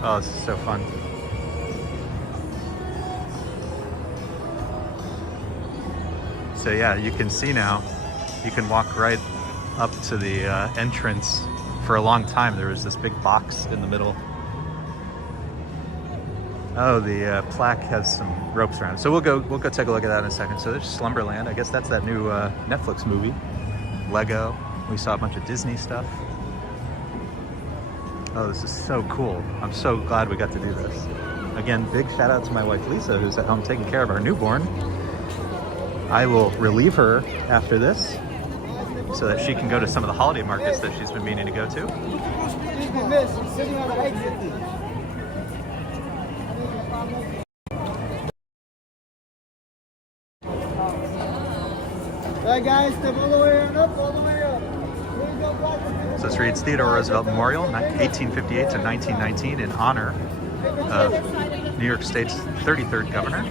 Oh, this is so fun. So yeah, you can see now, you can walk right up to the entrance. For a long time, there was this big box in the middle. Oh, the plaque has some ropes around it. So we'll go take a look at that in a second. So there's Slumberland. I guess that's that new Netflix movie. Lego. We saw a bunch of Disney stuff. Oh, this is so cool. I'm so glad we got to do this. Again, big shout out to my wife Lisa, who's at home taking care of our newborn. I will relieve her after this so that she can go to some of the holiday markets that she's been meaning to go to. Alright guys, step all the way on up, all the way up. So this reads Theodore Roosevelt Memorial, 1858 to 1919, in honor of New York State's 33rd governor,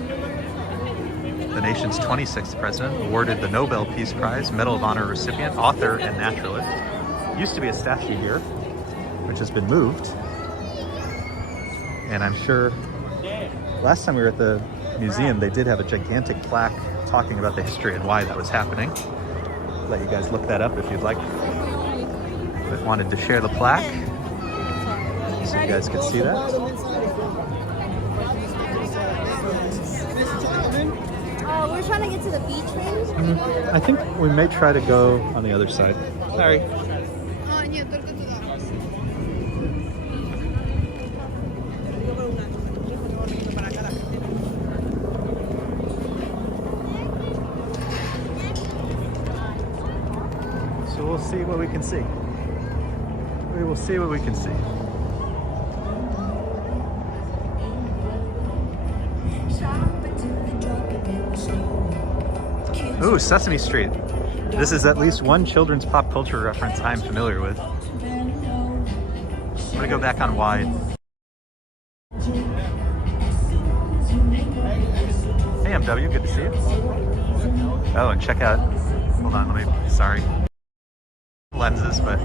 the nation's 26th president, awarded the Nobel Peace Prize, Medal of Honor recipient, author, and naturalist. Used to be a statue here, which has been moved. And I'm sure last time we were at the museum, they did have a gigantic plaque talking about the history and why that was happening. Let you guys look that up if you'd like. But wanted to share the plaque so you guys could see that. We're trying to get to the beach, maybe? I think we may try to go on the other side. Sorry. So we'll see what we can see. We will see what we can see. Ooh, Sesame Street. This is at least one children's pop culture reference I'm familiar with. I'm gonna go back on wide. Hey MW, good to see you. Oh, and check out, hold on, sorry. Lenses, but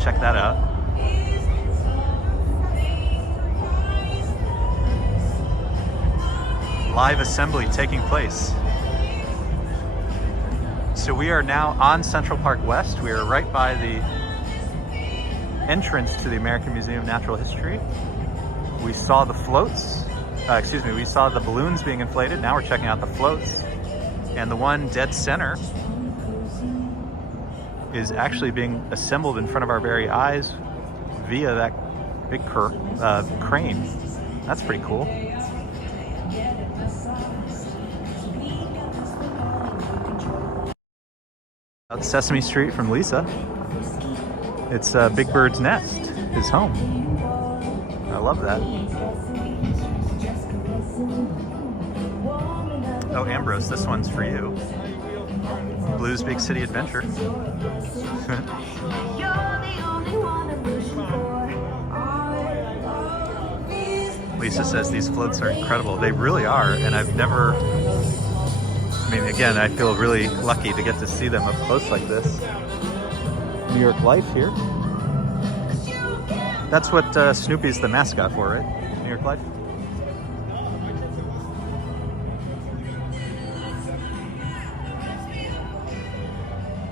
check that out. Live assembly taking place. So we are now on Central Park West. We are right by the entrance to the American Museum of Natural History. We saw the floats, we saw the balloons being inflated. Now we're checking out the floats. And the one dead center is actually being assembled in front of our very eyes via that big crane. That's pretty cool. Out Sesame Street from Lisa. It's Big Bird's nest, his home. I love that. Oh, Ambrose, this one's for you. Blues Big City Adventure. Lisa says these floats are incredible. They really are, and I've never... I mean, again, I feel really lucky to get to see them up close like this. New York Life here. That's what Snoopy's the mascot for, right? New York Life?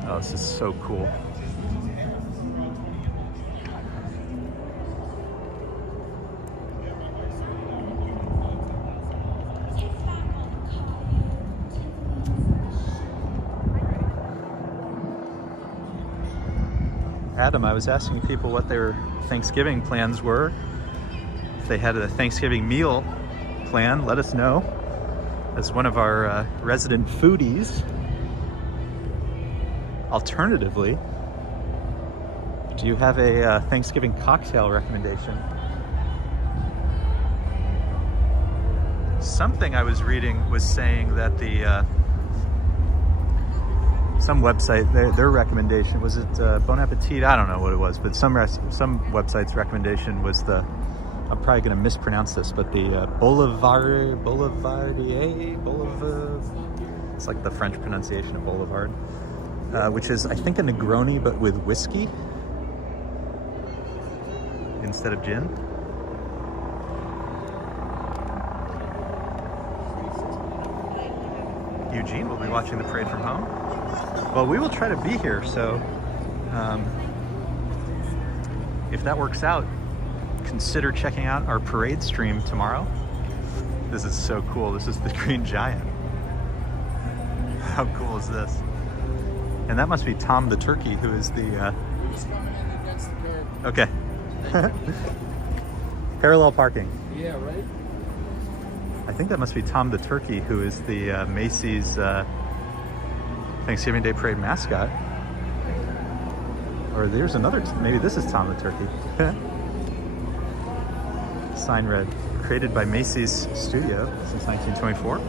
Oh, this is so cool. Adam, I was asking people what their Thanksgiving plans were. If they had a Thanksgiving meal plan, let us know. As one of our resident foodies. Alternatively, do you have a Thanksgiving cocktail recommendation? Something I was reading was saying that the some website, their recommendation, was it Bon Appetit? I don't know what it was, but some website's recommendation was the, I'm probably going to mispronounce this, but the Boulevardier, it's like the French pronunciation of Boulevard, which is, I think, a Negroni, but with whiskey instead of gin. Eugene will be watching the parade from home. Well, we will try to be here, so if that works out, consider checking out our parade stream tomorrow. This is so cool. This is the Green Giant. How cool is this? And that must be Tom the Turkey, who is the... Who's coming in against the curb? Okay. Parallel parking. Yeah, right? I think that must be Tom the Turkey, who is the Macy's Thanksgiving Day Parade mascot. Or there's another, maybe this is Tom the Turkey. Sign read, created by Macy's Studio since 1924.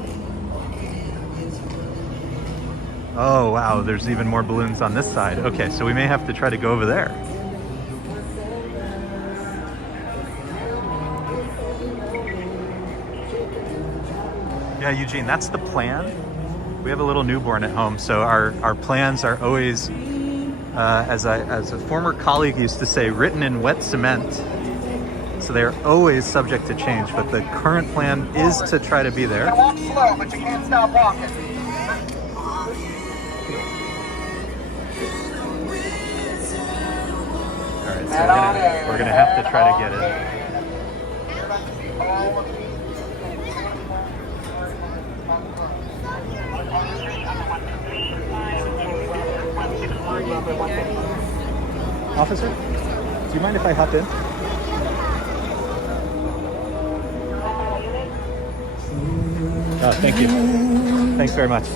Oh wow, there's even more balloons on this side. Okay, so we may have to try to go over there. Yeah, Eugene, that's the plan. We have a little newborn at home, so our plans are always, as a former colleague used to say, written in wet cement. So they are always subject to change, but the current plan is to try to be there. Now walk slow, but you can't stop walking. All right, so we're gonna have to try to get it. Officer, do you mind if I hop in? Oh, thank you. Thanks very much.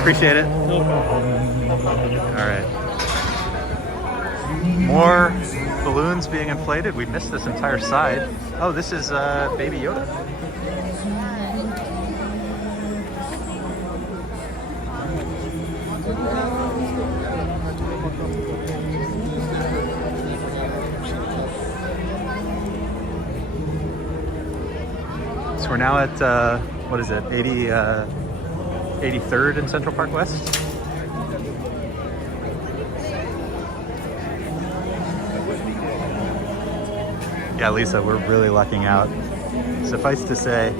Appreciate it. All right. More balloons being inflated. We missed this entire side. Oh, this is Baby Yoda. So we're now at, what is it, 83rd in Central Park West? Yeah, Lisa, we're really lucking out. Suffice to say,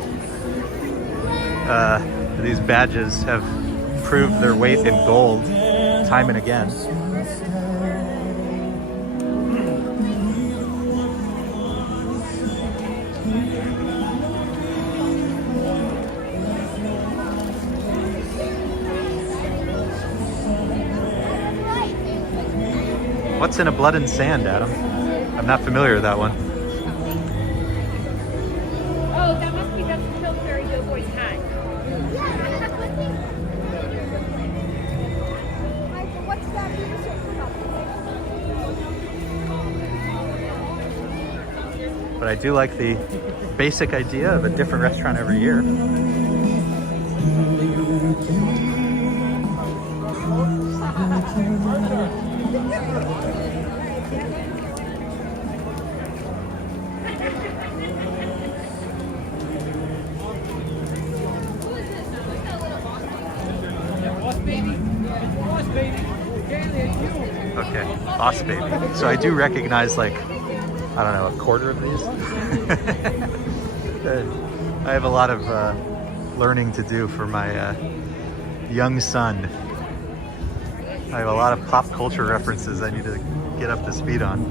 these badges have proved their weight in gold time and again. What's in a blood and sand, Adam? I'm not familiar with that one. Oh, that must be Dustin Pillsbury Doughboy's hat. What's that? But I do like the basic idea of a different restaurant every year. Okay, Boss Baby. So I do recognize, like, I don't know, a quarter of these. I have a lot of learning to do for my young son. I have a lot of pop culture references I need to get up to speed on.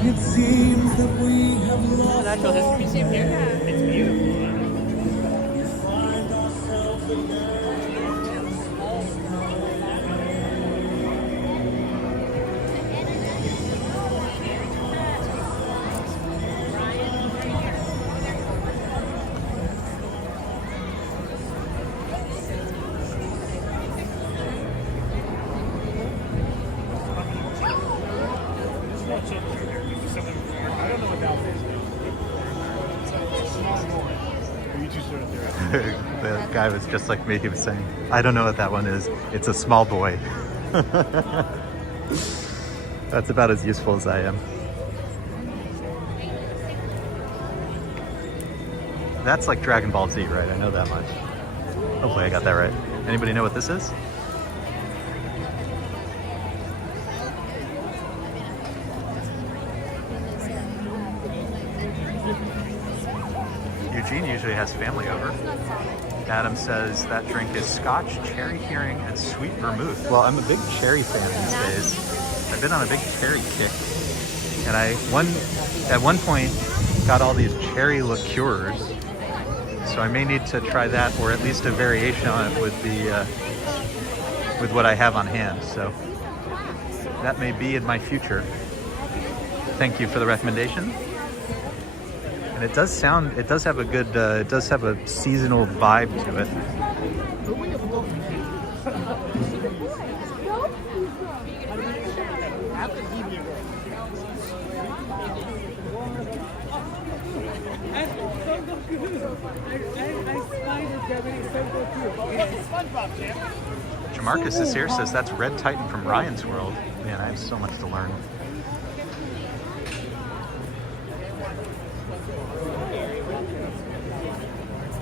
It seems that we have lost Natural History Museum here. It's beautiful. guy was just like me. He was saying, I don't know what that one is. It's a small boy. That's about as useful as I am. That's like Dragon Ball Z, right? I know that much. Hopefully I got that right. Anybody know what this is? Eugene usually has family over. Adam says that drink is scotch, cherry hearing, and sweet vermouth. Well, I'm a big cherry fan these days. I've been on a big cherry kick. And at one point got all these cherry liqueurs. So I may need to try that, or at least a variation on it with what I have on hand. So that may be in my future. Thank you for the recommendation. And it does have a good, it does have a seasonal vibe to it. Jamarcus is here, says that's Red Titan from Ryan's World. Man, I have so much to learn.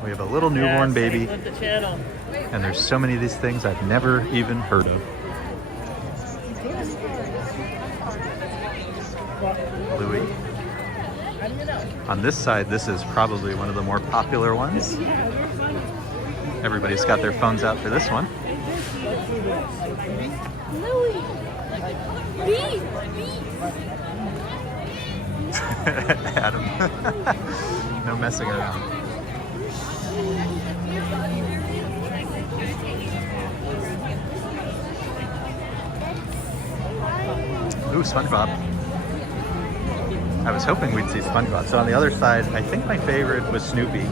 We have a little newborn baby, and there's so many of these things I've never even heard of. Louis. On this side, this is probably one of the more popular ones. Everybody's got their phones out for this one. Adam. No messing around. Ooh, SpongeBob. I was hoping we'd see SpongeBob. So on the other side, I think my favorite was Snoopy.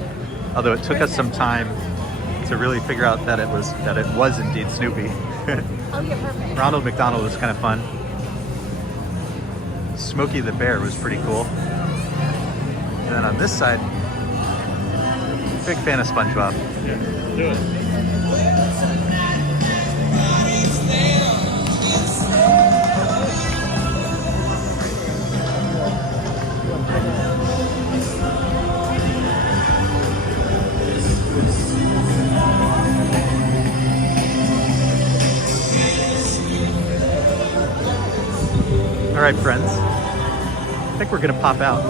Although it took us some time to really figure out that it was indeed Snoopy. Oh, yeah, perfect. Ronald McDonald was kind of fun. Smokey the Bear was pretty cool. And then on this side, big fan of SpongeBob. Yeah, do it. All right, friends. I think we're gonna pop out.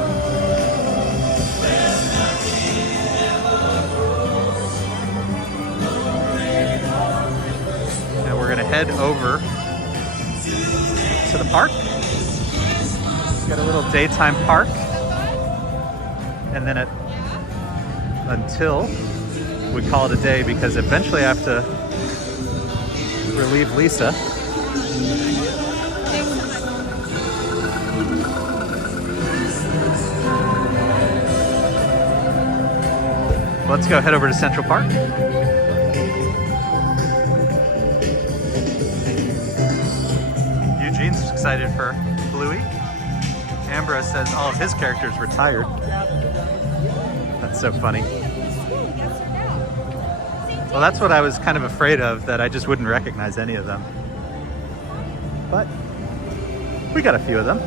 And we're gonna head over to the park. Got a little daytime park. And then until we call it a day, because eventually I have to relieve Lisa. Let's go head over to Central Park. Eugene's excited for Bluey. Ambrose says all of his characters retired. That's so funny. Well, that's what I was kind of afraid of, that I just wouldn't recognize any of them. But we got a few of them.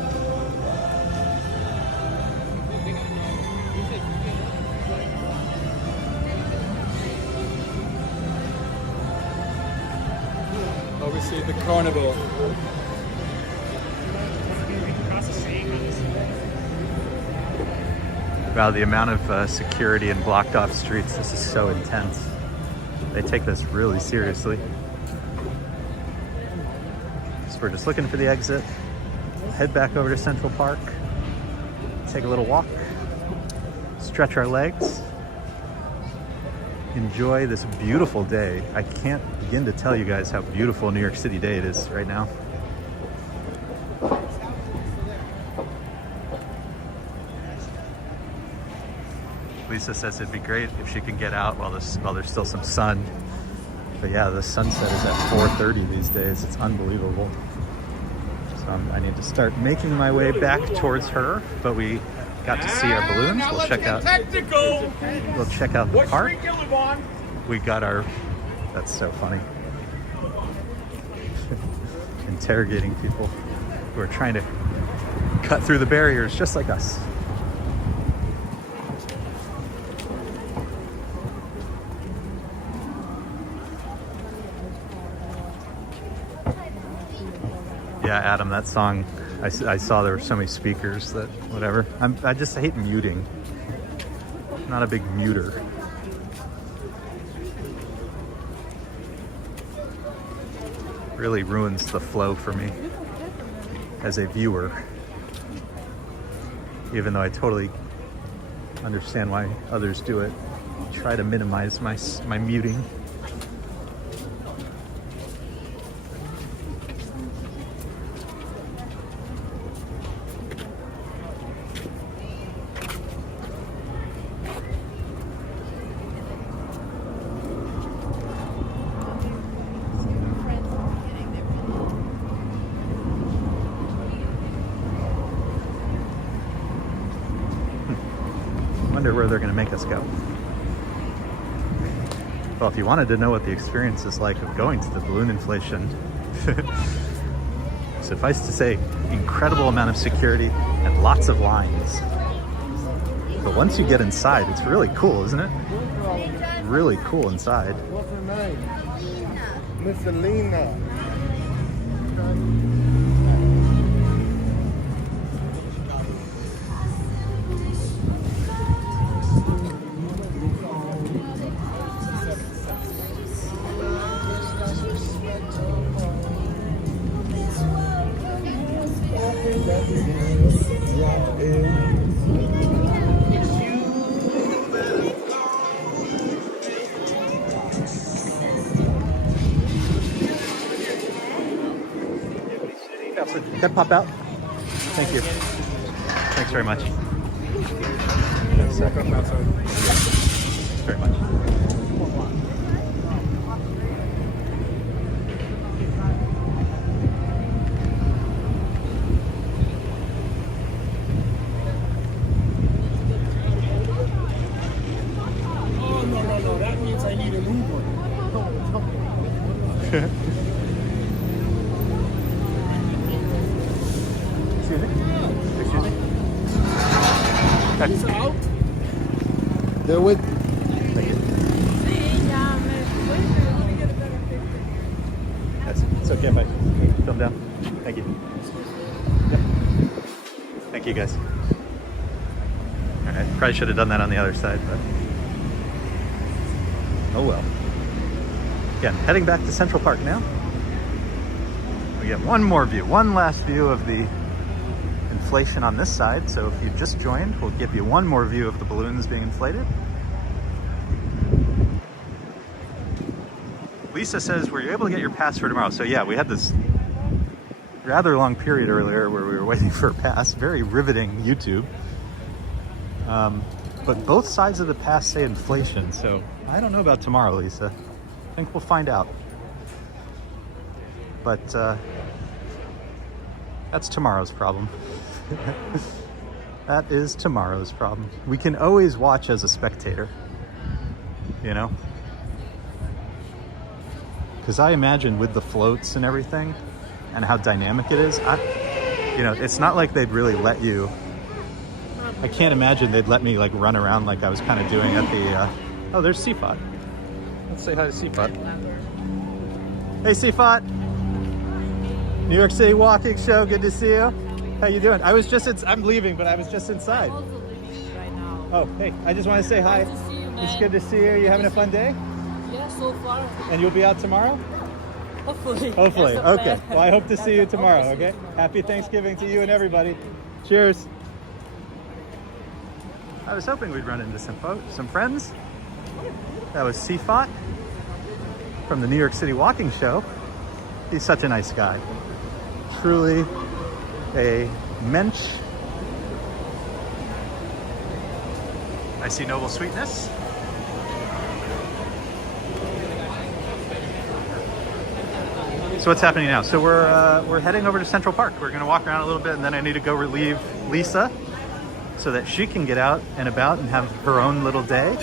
Obviously the carnival. Wow, the amount of security and blocked off streets, this is so intense. They take this really seriously. So we're just looking for the exit. Head back over to Central Park. Take a little walk. Stretch our legs. Enjoy this beautiful day. I can't begin to tell you guys how beautiful New York City day it is right now. Lisa says it'd be great if she can get out while there's still some sun. But yeah, the sunset is at 4:30 these days. It's unbelievable. So I need to start making my way back towards her. But we got to see our balloons. We'll check out the park. we got our, that's so funny. Interrogating people who are trying to cut through the barriers just like us. Yeah, Adam, that song, I saw there were so many speakers that whatever. I just hate muting. I'm not a big muter. Really ruins the flow for me as a viewer. Even though I totally understand why others do it. Try to minimize my muting. Wonder where they're going to make us go. Well, if you wanted to know what the experience is like of going to the balloon inflation, suffice to say, incredible amount of security and lots of lines. But once you get inside, it's really cool, isn't it? Really cool inside. What's her name? Miss Alina. Can I pop out? Thank you. Thanks very much. Thanks very much. Oh, no. That means I need a move on. Excuse me? Excuse me? He's out. They're with. It's okay if I film down. Thank you. Yep. Thank you, guys. All right, probably should have done that on the other side, but oh well. Again, heading back to Central Park now. We get one more view, one last view of the inflation on this side. So if you just joined, we'll give you one more view of the balloons being inflated. Lisa says, were you able to get your pass for tomorrow? So yeah, we had this rather long period earlier where we were waiting for a pass. Very riveting YouTube. But both sides of the pass say inflation, so I don't know about tomorrow, Lisa. I think we'll find out. But that's tomorrow's problem. That is tomorrow's problem. We can always watch as a spectator, you know? Because I imagine with the floats and everything and how dynamic it is, you know, it's not like they'd really let you, I can't imagine they'd let me like run around like I was kind of doing at the, oh, there's Seafot. Let's say hi to Seafot. Hey Seafot! New York City Walking Show, good to see you. How you doing? I was just, I'm leaving, but I was just inside. I'm also leaving right now. Oh, hey, I just want to say hi. Nice to see you, man. It's good to see you. You having a fun day? Yeah, so far. And you'll be out tomorrow? Hopefully. Hopefully. That's the Okay. plan. Well, I hope to see you tomorrow, Hope to see you okay? tomorrow. Happy Thanksgiving to you and everybody. Cheers. I was hoping we'd run into some friends. That was Seafot from the New York City Walking Show. He's such a nice guy. Truly a mensch. I see Noble Sweetness. So what's happening now? So we're heading over to Central Park. We're gonna walk around a little bit, and then I need to go relieve Lisa so that she can get out and about and have her own little day.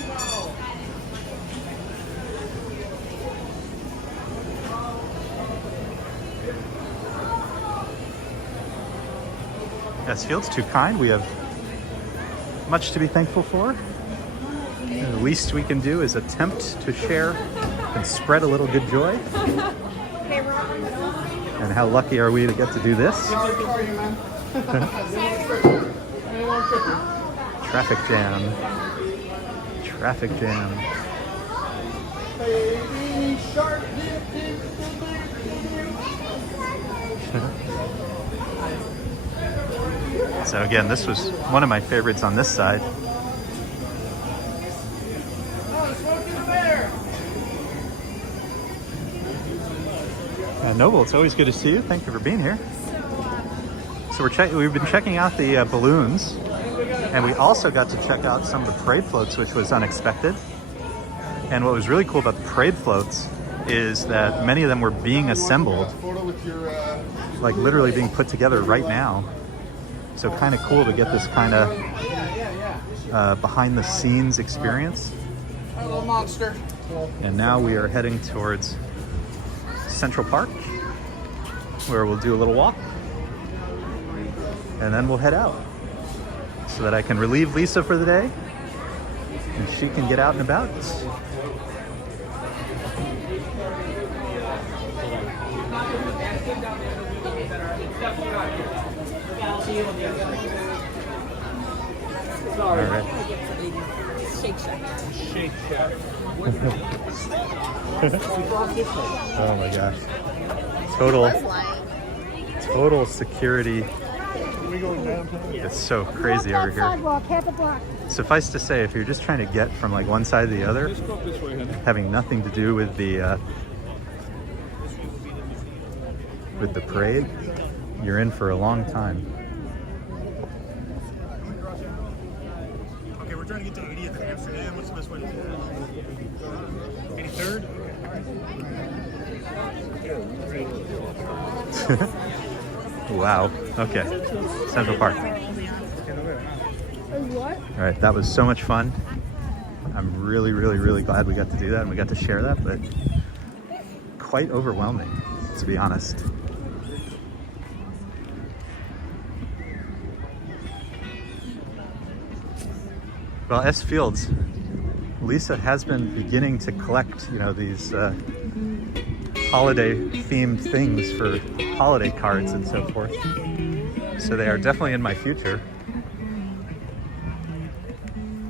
Field's too kind. We have much to be thankful for. And the least we can do is attempt to share and spread a little good joy. And how lucky are we to get to do this? Traffic jam. Traffic jam. Baby shark. So again, this was one of my favorites on this side. Noble, it's always good to see you. Thank you for being here. So we've been checking out the balloons, and we also got to check out some of the parade floats, which was unexpected. And what was really cool about the parade floats is that many of them were being assembled, like literally being put together right now. So kind of cool to get this kind of behind the scenes experience. Hello, monster. And now we are heading towards Central Park, where we'll do a little walk, and then we'll head out so that I can relieve Lisa for the day and she can get out and about. All right. Shake Shack. Shake Shack. Oh my gosh. Total security. It's so crazy over here. Sidewalk, half a block. Suffice to say, if you're just trying to get from like one side to the other, having nothing to do with the parade, you're in for a long time. Okay, we're trying to get to 80th in Amsterdam. What's the best way to do that? 83rd? Wow. Okay. Central Park. What? All right, that was so much fun. I'm really, really, really glad we got to do that and we got to share that, but quite overwhelming, to be honest. Well, S Fields, Lisa has been beginning to collect, these holiday-themed things for holiday cards and so forth. So they are definitely in my future.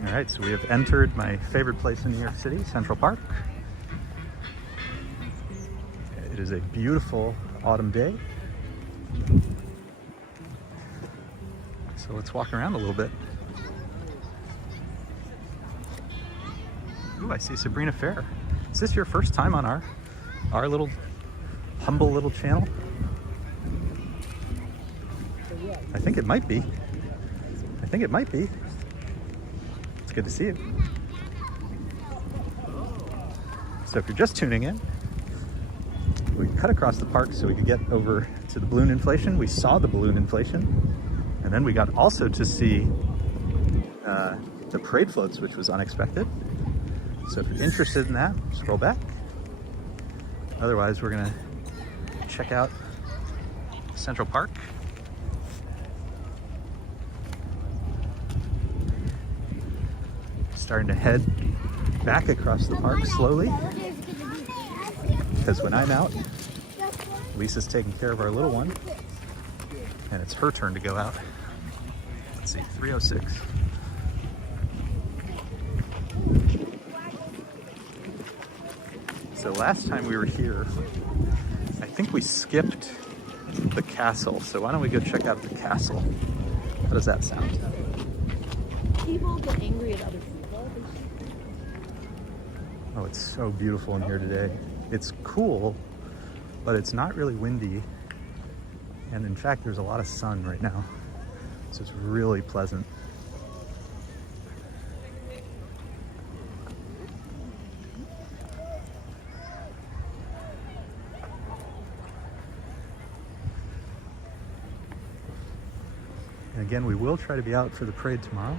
All right, so we have entered my favorite place in New York City, Central Park. It is a beautiful autumn day. So let's walk around a little bit. Ooh, I see Sabrina Fair. Is this your first time on our little humble little channel? I think it might be. It's good to see you. So if you're just tuning in, we cut across the park so we could get over to the balloon inflation. We saw the balloon inflation, and then we got also to see the parade floats, which was unexpected. So if you're interested in that, scroll back. Otherwise, we're gonna check out Central Park. Starting to head back across the park slowly, because when I'm out, Lisa's taking care of our little one, and it's her turn to go out. Let's see, 306. So last time we were here, I think we skipped the castle. So why don't we go check out the castle? How does that sound? People get angry at other people. Oh, it's so beautiful in here today. It's cool, but it's not really windy. And in fact, there's a lot of sun right now. So it's really pleasant. And again, we will try to be out for the parade tomorrow.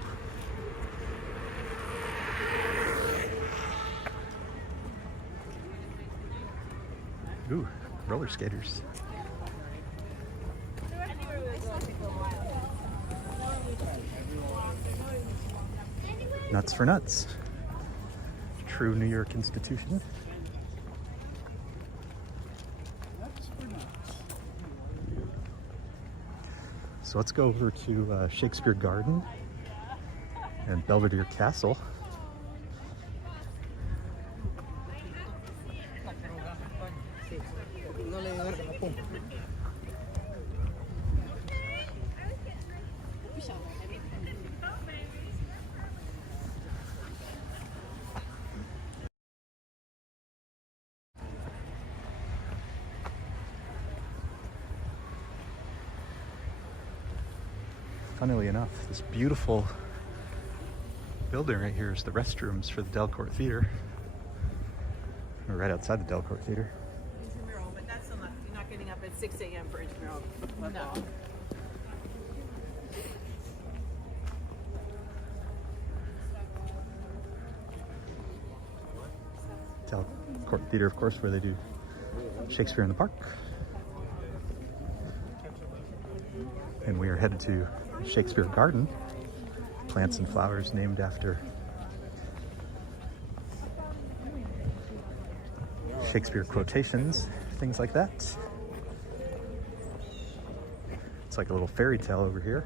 Ooh, roller skaters. Nuts for Nuts. True New York institution. So let's go over to Shakespeare Garden and Belvedere Castle. Funnily enough, this beautiful building right here is the restrooms for the Delcourt Theater. We're right outside the Delcourt Theater. Intramural, but that's still not, you're not getting up at 6 a.m. for intramural. No. Delcourt Theater, of course, where they do Shakespeare in the Park. And we are headed to Shakespeare Garden, plants and flowers named after Shakespeare quotations, things like that. It's like a little fairy tale over here.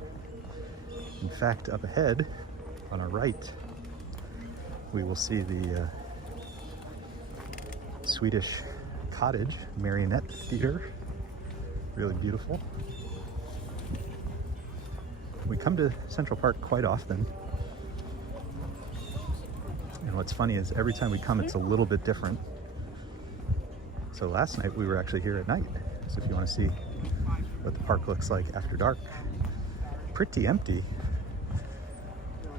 In fact, up ahead, on our right, we will see the Swedish Cottage Marionette Theater. Really beautiful. We come to Central Park quite often. And what's funny is every time we come, it's a little bit different. So last night we were actually here at night. So if you want to see what the park looks like after dark, pretty empty.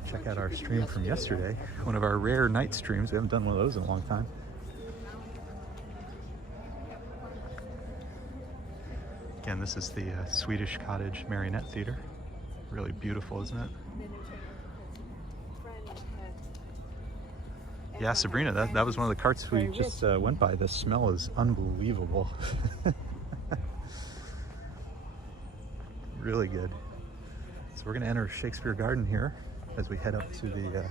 Check out our stream from yesterday. One of our rare night streams. We haven't done one of those in a long time. Again, this is the Swedish Cottage Marionette Theater. Really beautiful, isn't it? Yeah, Sabrina, that was one of the carts we just went by. The smell is unbelievable. Really good. So we're going to enter Shakespeare Garden here as we head up to the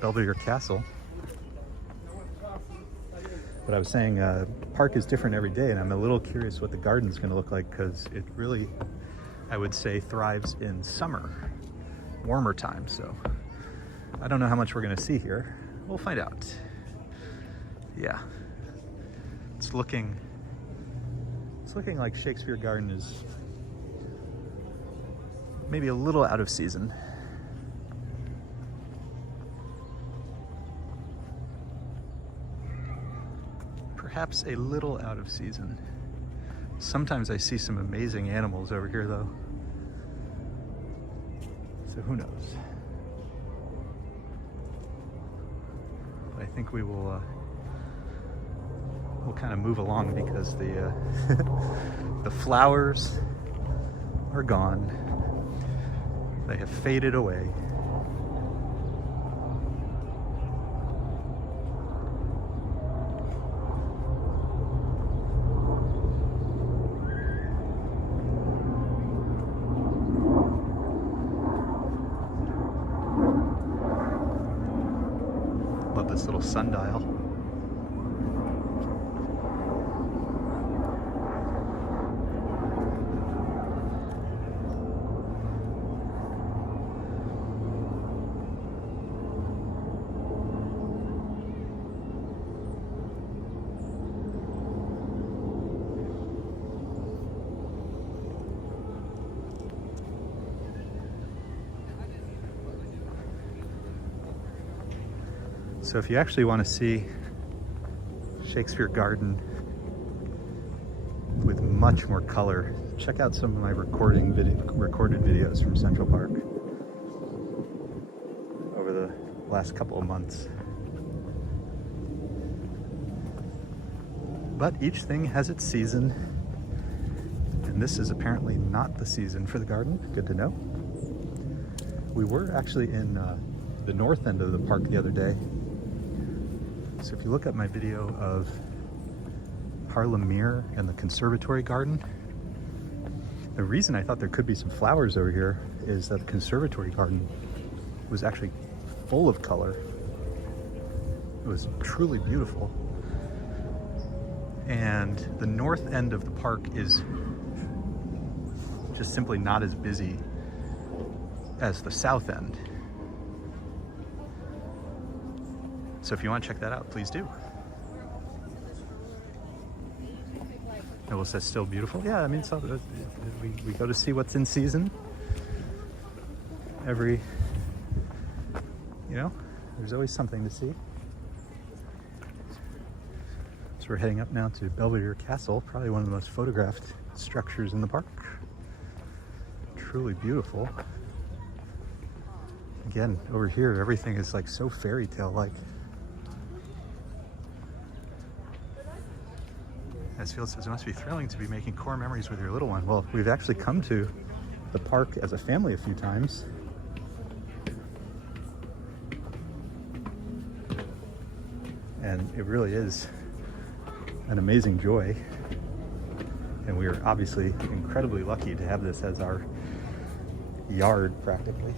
Belvedere Castle. But I was saying, park is different every day, and I'm a little curious what the garden's going to look like, because it really, I would say, thrives in summer, warmer time. So I don't know how much we're going to see here. We'll find out. Yeah, it's looking like Shakespeare Garden is maybe a little out of season. Perhaps a little out of season. Sometimes I see some amazing animals over here though. So who knows? But I think we will we'll kind of move along, because the the flowers are gone. They have faded away. Love this little sundial. So if you actually want to see Shakespeare Garden with much more color, check out some of my recorded videos from Central Park over the last couple of months. But each thing has its season, and this is apparently not the season for the garden. Good to know. We were actually in the north end of the park the other day. So if you look at my video of Haarlemmermeer and the Conservatory Garden, The reason I thought there could be some flowers over here is that the conservatory garden was actually full of color. It was truly beautiful. And the north end of the park is just simply not as busy as the south end. So if you want to check that out, please do. It says still beautiful. Yeah, I mean, so we go to see what's in season. Every, you know, there's always something to see. So we're heading up now to Belvedere Castle, probably one of the most photographed structures in the park. Truly beautiful. Again, over here, everything is like so fairy tale-like. As Field says, it must be thrilling to be making core memories with your little one. Well, we've actually come to the park as a family a few times. And it really is an amazing joy. And we are obviously incredibly lucky to have this as our yard, practically.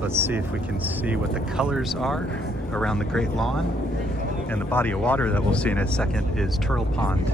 Let's see if we can see what the colors are around the Great Lawn. And the body of water that we'll see in a second is Turtle Pond.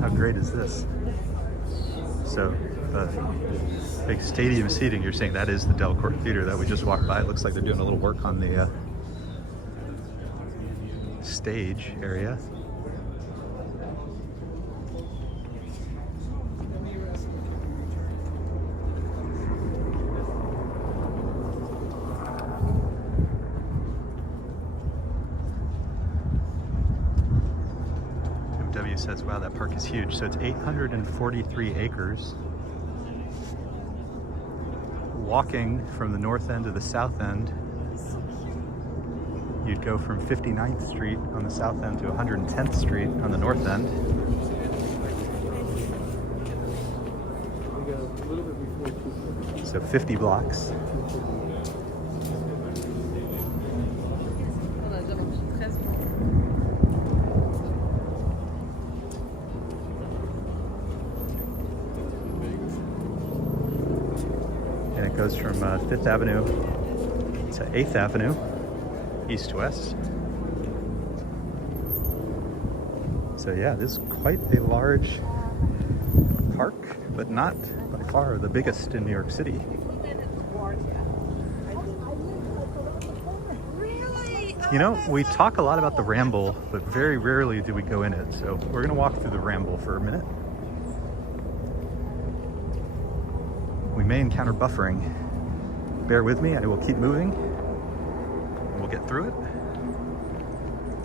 How great is this? So the big stadium seating, you're saying that is the Delcourt Theater that we just walked by. It looks like they're doing a little work on the stage area. Says, wow, that park is huge. So it's 843 acres. Walking from the north end to the south end, you'd go from 59th Street on the south end to 110th Street on the north end. So 50 blocks. Goes from 5th Avenue to 8th Avenue, east to west. So yeah, this is quite a large park, but not by far the biggest in New York City. You know, we talk a lot about the Ramble, but very rarely do we go in it. So we're gonna walk through the Ramble for a minute. We may encounter buffering. Bear with me, I will keep moving. We'll get through it.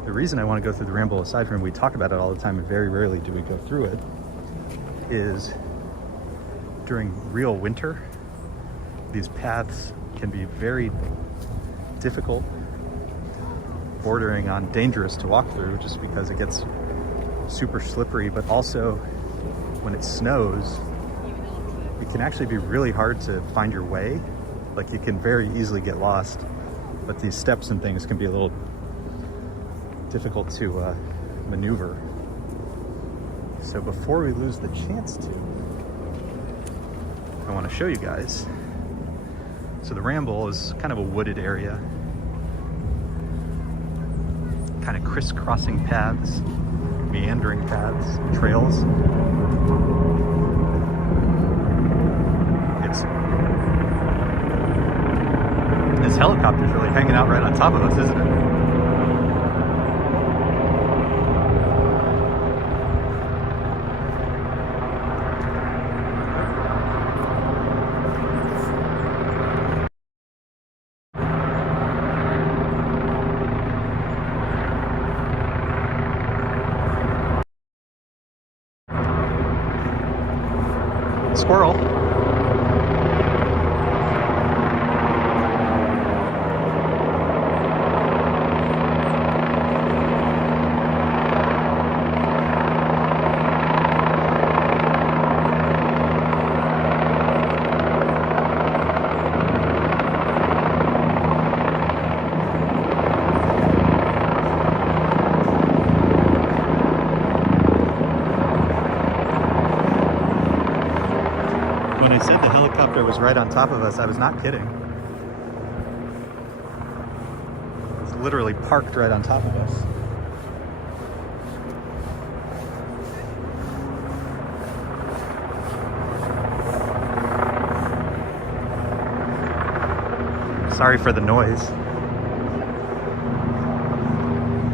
The reason I want to go through the Ramble, aside from we talk about it all the time and very rarely do we go through it, is during real winter, these paths can be very difficult, bordering on dangerous to walk through just because it gets super slippery, but also when it snows, it can actually be really hard to find your way. Like you can very easily get lost, but these steps and things can be a little difficult to maneuver. So before we lose the chance to, I want to show you guys. So the Ramble is kind of a wooded area, kind of crisscrossing paths, meandering paths, trails. This helicopter's really hanging out right on top of us, isn't it? Squirrel. When I said the helicopter was right on top of us, I was not kidding. It's literally parked right on top of us. Sorry for the noise.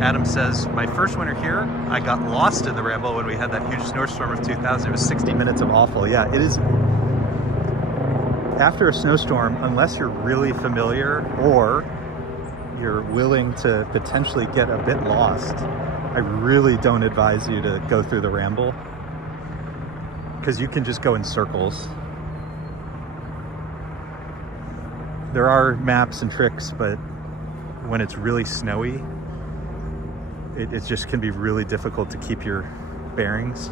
Adam says, my first winter here, I got lost in the Ramble when we had that huge snowstorm of 2000. It was 60 minutes of awful. Yeah, it is. After a snowstorm, unless you're really familiar or you're willing to potentially get a bit lost, I really don't advise you to go through the Ramble, because you can just go in circles. There are maps and tricks, but when it's really snowy, it just can be really difficult to keep your bearings.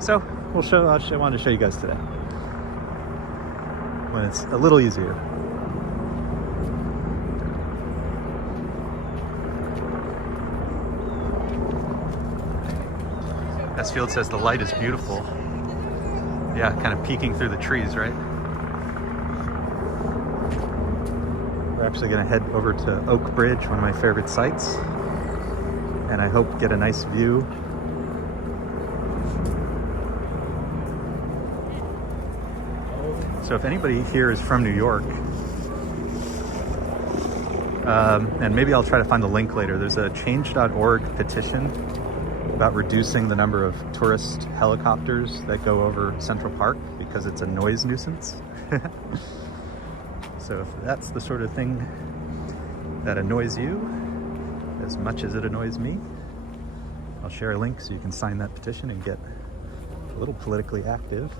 So I wanted to show you guys today when it's a little easier. S-Field says the light is beautiful. Yeah, kind of peeking through the trees, right? We're actually going to head over to Oak Bridge, one of my favorite sites, and I hope get a nice view. So if anybody here is from New York, and maybe I'll try to find the link later, there's a change.org petition about reducing the number of tourist helicopters that go over Central Park because it's a noise nuisance. So if that's the sort of thing that annoys you as much as it annoys me, I'll share a link so you can sign that petition and get a little politically active.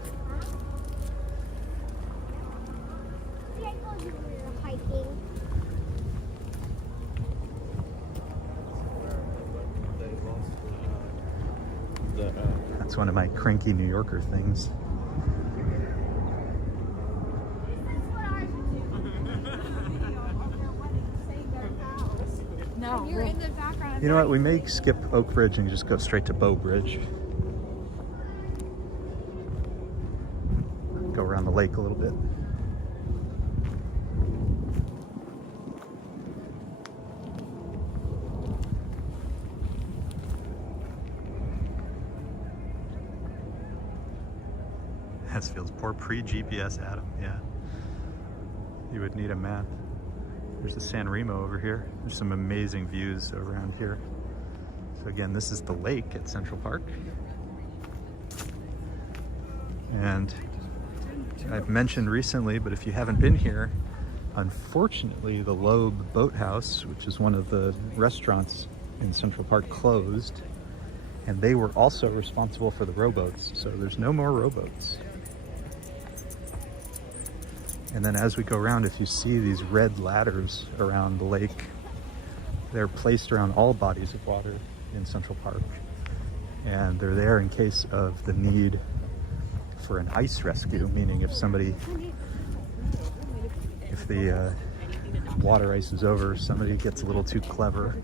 That's one of my cranky New Yorker things. No. You're in the background. You know what? We may skip Oak Bridge and just go straight to Bow Bridge. Go around the lake a little bit. Feels poor pre-GPS Adam. Yeah, you would need a map. There's the San Remo over here. There's some amazing views around here. So again, this is the lake at Central Park, and I've mentioned recently, but if you haven't been here, unfortunately the Loeb Boathouse, which is one of the restaurants in Central Park, closed, and they were also responsible for the rowboats, so there's no more rowboats. And then as we go around, if you see these red ladders around the lake, they're placed around all bodies of water in Central Park. And they're there in case of the need for an ice rescue, meaning if the water ice is over, somebody gets a little too clever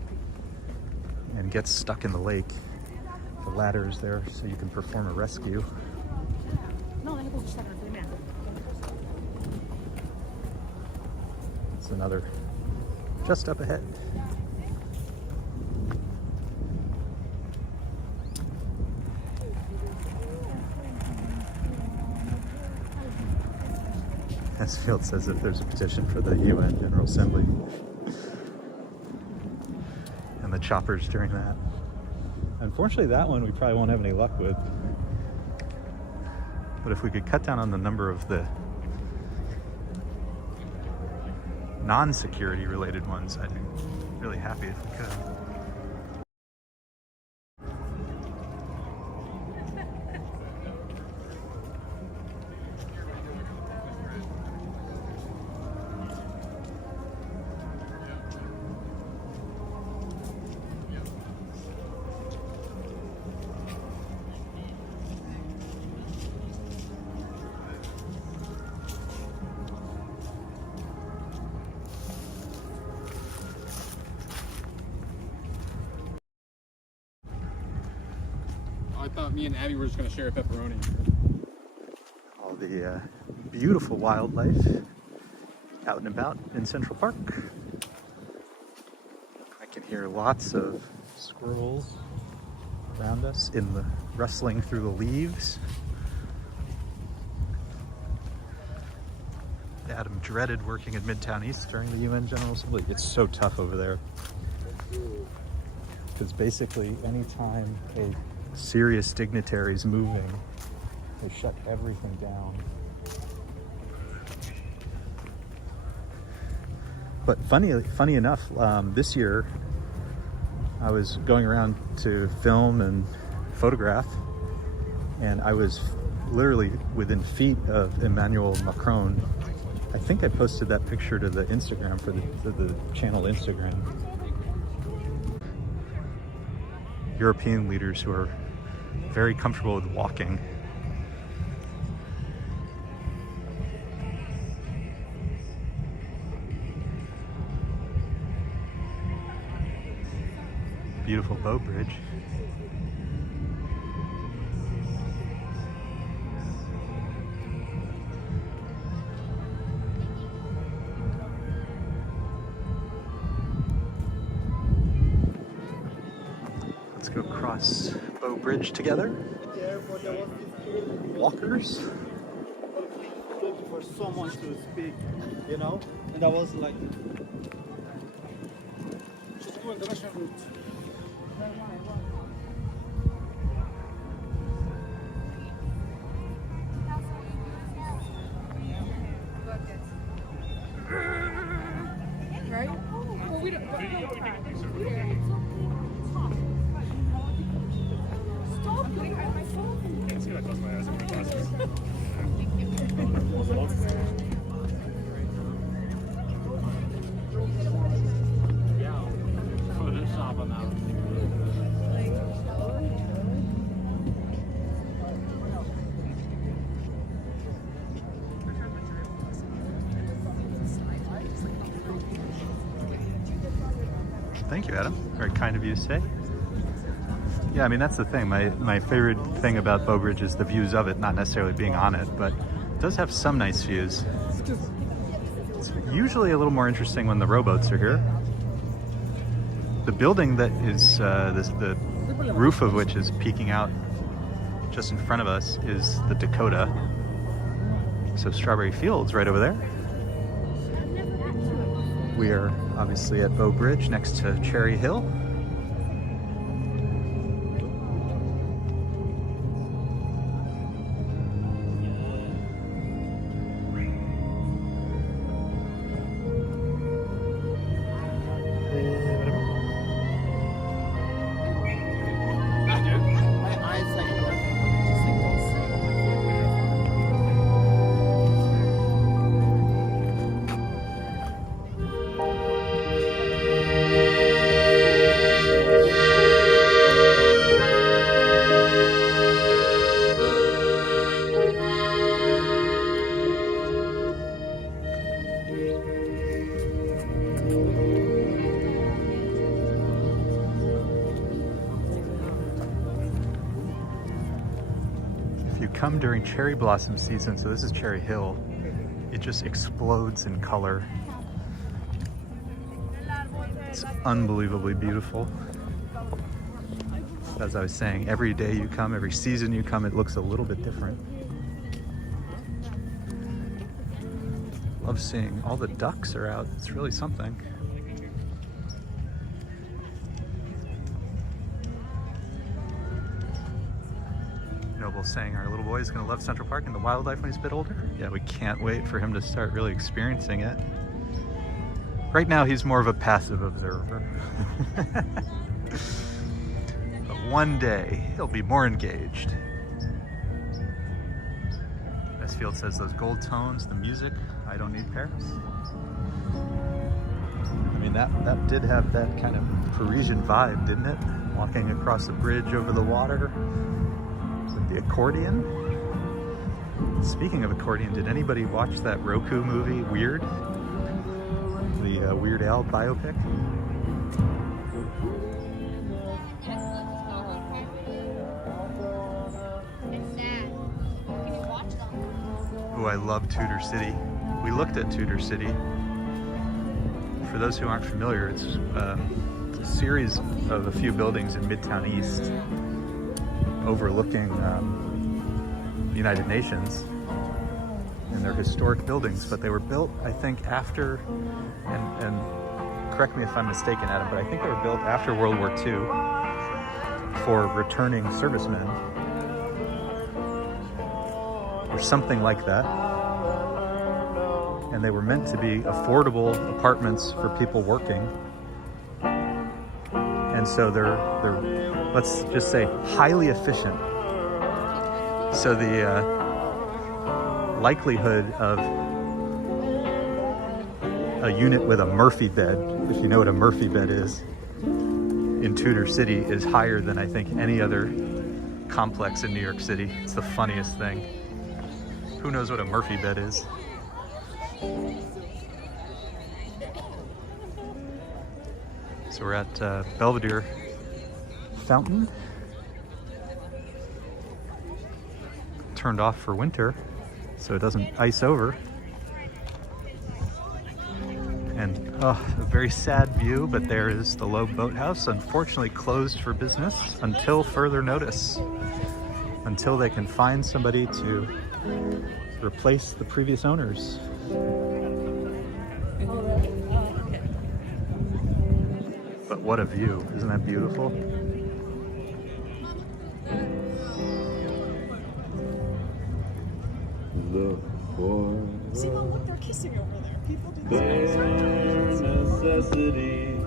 and gets stuck in the lake, the ladder is there so you can perform a rescue. It's another just up ahead. This field says that there's a petition for the UN General Assembly and the choppers during that. Unfortunately, that one we probably won't have any luck with. But if we could cut down on the number of the non-security related ones, I'd be really happy if we could. I thought me and Abby were just going to share a pepperoni. All the beautiful wildlife out and about in Central Park. I can hear lots of squirrels around us in the rustling through the leaves. Adam dreaded working at Midtown East during the UN General Assembly. It's so tough over there. Because basically anytime a serious dignitary's moving, they shut everything down. But funny enough, this year I was going around to film and photograph, and I was literally within feet of Emmanuel Macron. I think I posted that picture to the Instagram for the channel Instagram. European leaders who are very comfortable with walking. Beautiful boat bridge. Let's go cross Bow Bridge together. Walkers. Looking for someone to speak, you know? And I was like, just go in the Russian route. Right? Well, we don't. Stop putting on my phone. It's gonna close my eyes and my glasses. Thank you, Adam. Very kind of you to say. Yeah, I mean, that's the thing. My favorite thing about Bow Bridge is the views of it, not necessarily being on it, but it does have some nice views. It's usually a little more interesting when the rowboats are here. The building that is, the roof of which is peeking out just in front of us is the Dakota. So Strawberry Fields right over there. We are obviously at Bow Bridge next to Cherry Hill. come during cherry blossom season, so this is Cherry Hill, it just explodes in color. It's unbelievably beautiful. As I was saying, every day you come, every season you come, it looks a little bit different. Love seeing all the ducks are out. It's really something. Noble saying our little boy is going to love Central Park and the wildlife when he's a bit older. Yeah, we can't wait for him to start really experiencing it. Right now he's more of a passive observer. But one day he'll be more engaged. Field says those gold tones, the music, I don't need Paris. I mean, that did have that kind of Parisian vibe, didn't it? Walking across a bridge over the water with the accordion. Speaking of accordion, did anybody watch that Roku movie, Weird? The Weird Al biopic? Oh, I love Tudor City. We looked at Tudor City. For those who aren't familiar, it's a series of a few buildings in Midtown East overlooking the United Nations. And they're historic buildings, but they were built, I think, after, and correct me if I'm mistaken, Adam, but I think they were built after World War II for returning servicemen. Or something like that. And they were meant to be affordable apartments for people working. And so they're let's just say highly efficient. So the likelihood of a unit with a Murphy bed, if you know what a Murphy bed is, in Tudor City is higher than I think any other complex in New York City. It's the funniest thing. Who knows what a Murphy bed is? So we're at Belvedere Fountain. Turned off for winter, so it doesn't ice over. And a very sad view, but there is the Loeb Boathouse, unfortunately closed for business until further notice. Until they can find somebody to replace the previous owners. But what a view, isn't that beautiful? Simon, look, they're kissing over there. People do Bare necessity,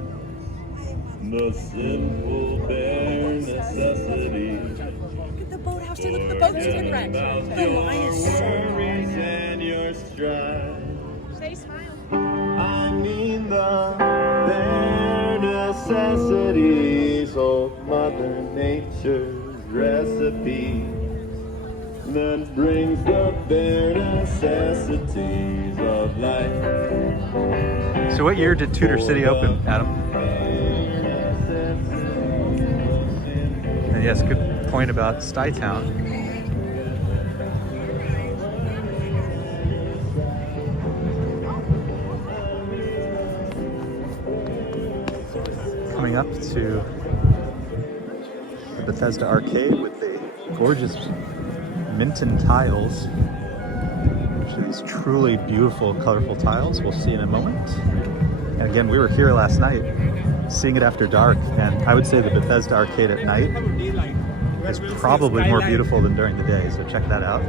the simple bare necessity. Look at the boathouse. Look at the boats you can rent. The line is so and your stride. Say smile. I mean the bare necessities of Mother Nature's recipe that brings the bare necessities of life. So what year did Tudor City open, Adam? And yes, good point about Stuytown. Coming up to the Bethesda Arcade with the gorgeous Minton tiles. These truly beautiful, colorful tiles. We'll see in a moment. And again, we were here last night, seeing it after dark, and I would say the Bethesda Arcade at night is probably more beautiful than during the day, so check that out.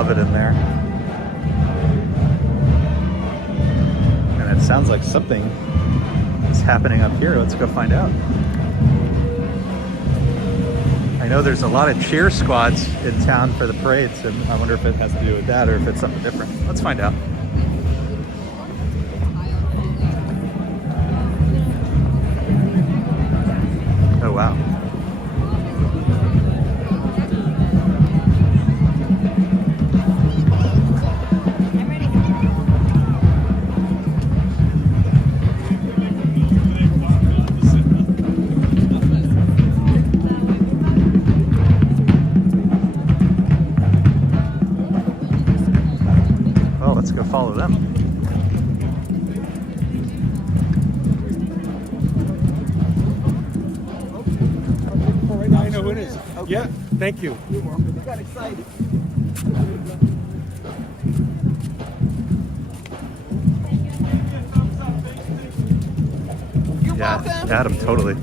love it in there. And it sounds like something is happening up here. Let's go find out. I know there's a lot of cheer squads in town for the parades, and I wonder if it has to do with that or if it's something different. Let's find out. Oh, wow. Well, let's go follow them. I know who it is. Okay. Yeah, thank you. You're welcome. We got excited. You're Yeah, welcome. Adam, totally.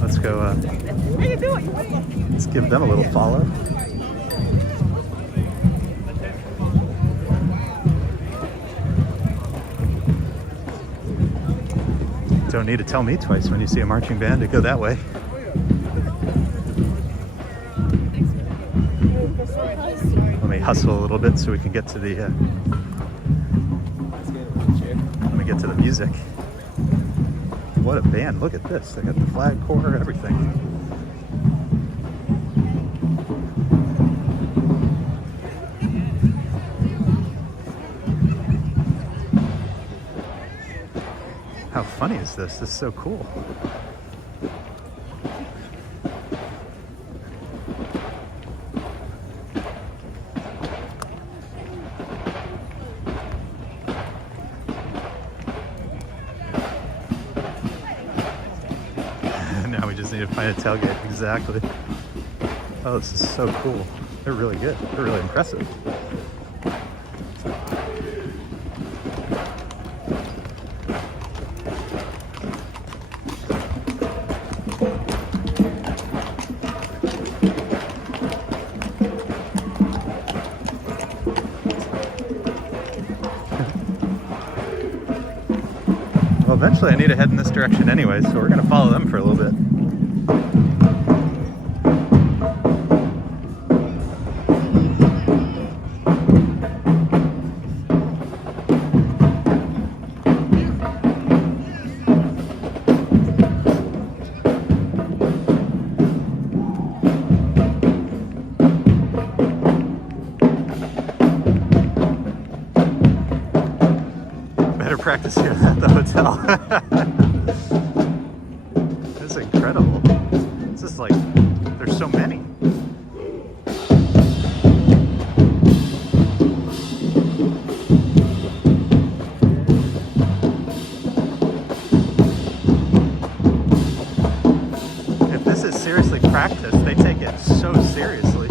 Let's go, How you doing? let's give them a little follow. Don't need to tell me twice when you see a marching band to go that way. Let me hustle a little bit so we can get to the let me get to the music. What a band. Look at this. They got the flag corps, everything. How funny is this? This is so cool. Now we just need to find a tailgate. Exactly. Oh, this is so cool. They're really good. They're really impressive. Well, eventually I need to head in this direction anyway, so we're going to follow them for a little bit. Practice here at the hotel. This is incredible. It's just like, there's so many. If this is seriously practice, they take it so seriously.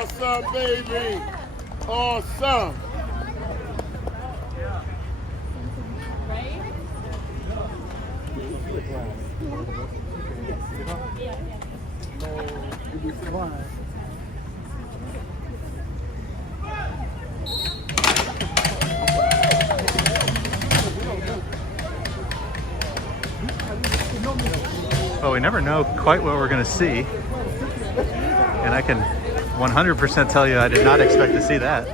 Awesome, baby. Awesome. Well, we never know quite what we're going to see. And I can 100% tell you I did not expect to see that.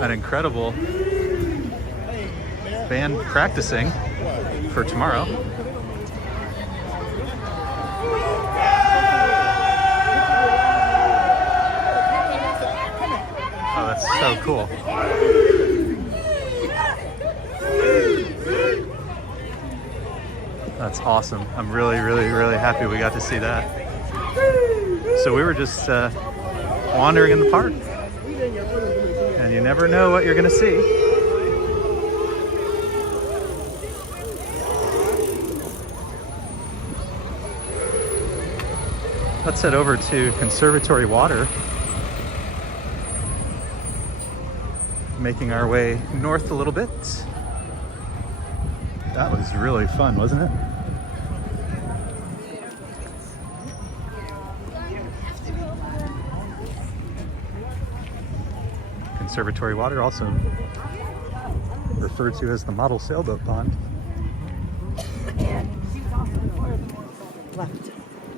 An incredible band practicing for tomorrow. Oh, that's so cool. That's awesome. I'm really, really, really happy we got to see that. So we were just wandering in the park, and you never know what you're going to see. Let's head over to Conservatory Water, making our way north a little bit. That was really fun, wasn't it? Conservatory Water, also referred to as the model sailboat pond.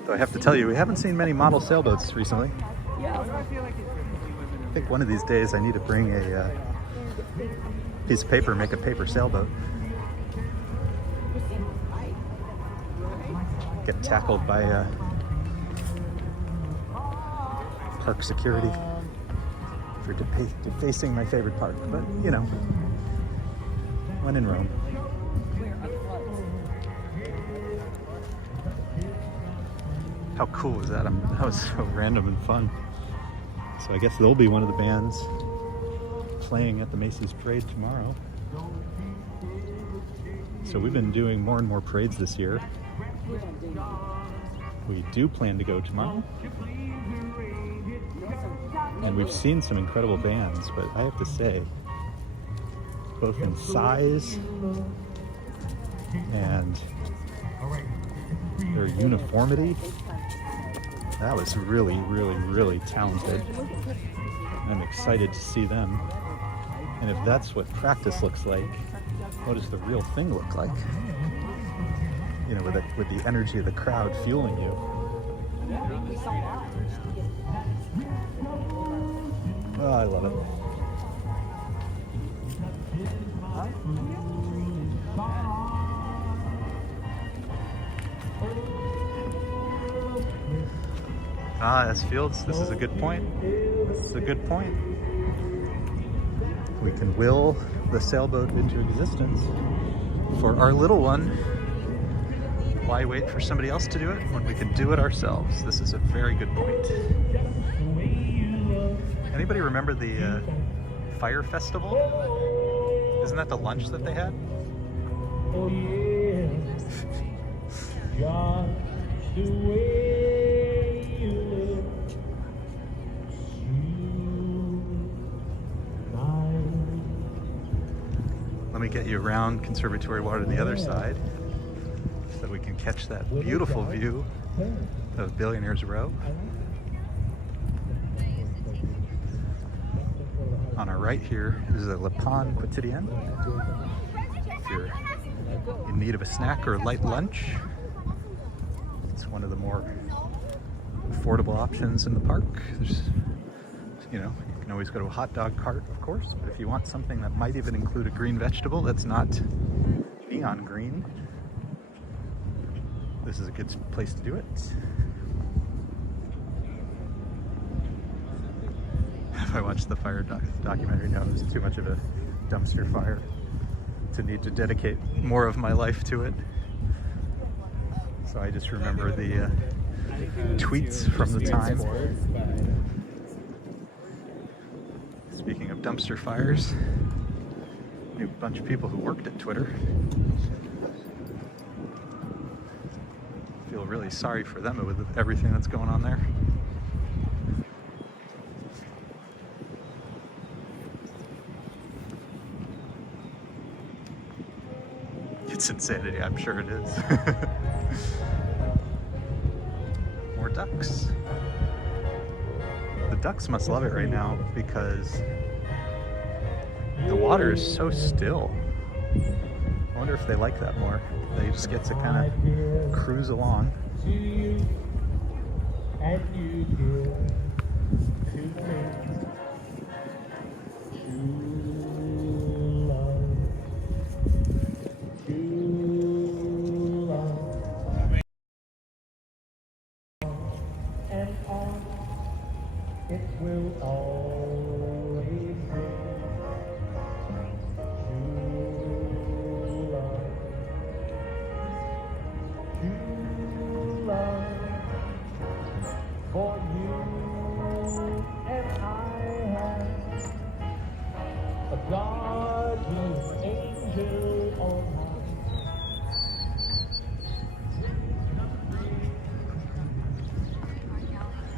Though I have to tell you, we haven't seen many model sailboats recently. I think one of these days I need to bring a piece of paper, make a paper sailboat. Get tackled by park security for defacing my favorite park, but you know, when in Rome. How cool was that? That was so random and fun. So I guess they'll be one of the bands playing at the Macy's parade tomorrow. So we've been doing more and more parades this year. We do plan to go tomorrow. And we've seen some incredible bands, but I have to say, both in size and their uniformity, that was really, really, really talented. I'm excited to see them. And if that's what practice looks like, what does the real thing look like? You know, with the energy of the crowd fueling you. Oh, I love it. S Fields, this is a good point. This is a good point. We can will the sailboat into existence for our little one. Why wait for somebody else to do it when we can do it ourselves? This is a very good point. Anybody remember the Fire Festival? Isn't that the lunch that they had? Oh, yeah. Just the way you look. Let me get you around Conservatory Water to the other side so that we can catch that beautiful view of Billionaire's Row. On our right here is a Le Pont Quotidien. If you're in need of a snack or a light lunch, it's one of the more affordable options in the park. There's, you know, you can always go to a hot dog cart, of course, but if you want something that might even include a green vegetable that's not neon green, this is a good place to do it. If I watched the fire documentary, no, it was too much of a dumpster fire to need to dedicate more of my life to it. So I just remember the tweets from the time. Speaking of dumpster fires, I knew a bunch of people who worked at Twitter. I feel really sorry for them with everything that's going on there. It's insanity, I'm sure it is. More ducks. The ducks must love it right now because the water is so still. I wonder if they like that more. They just get to kind of cruise along.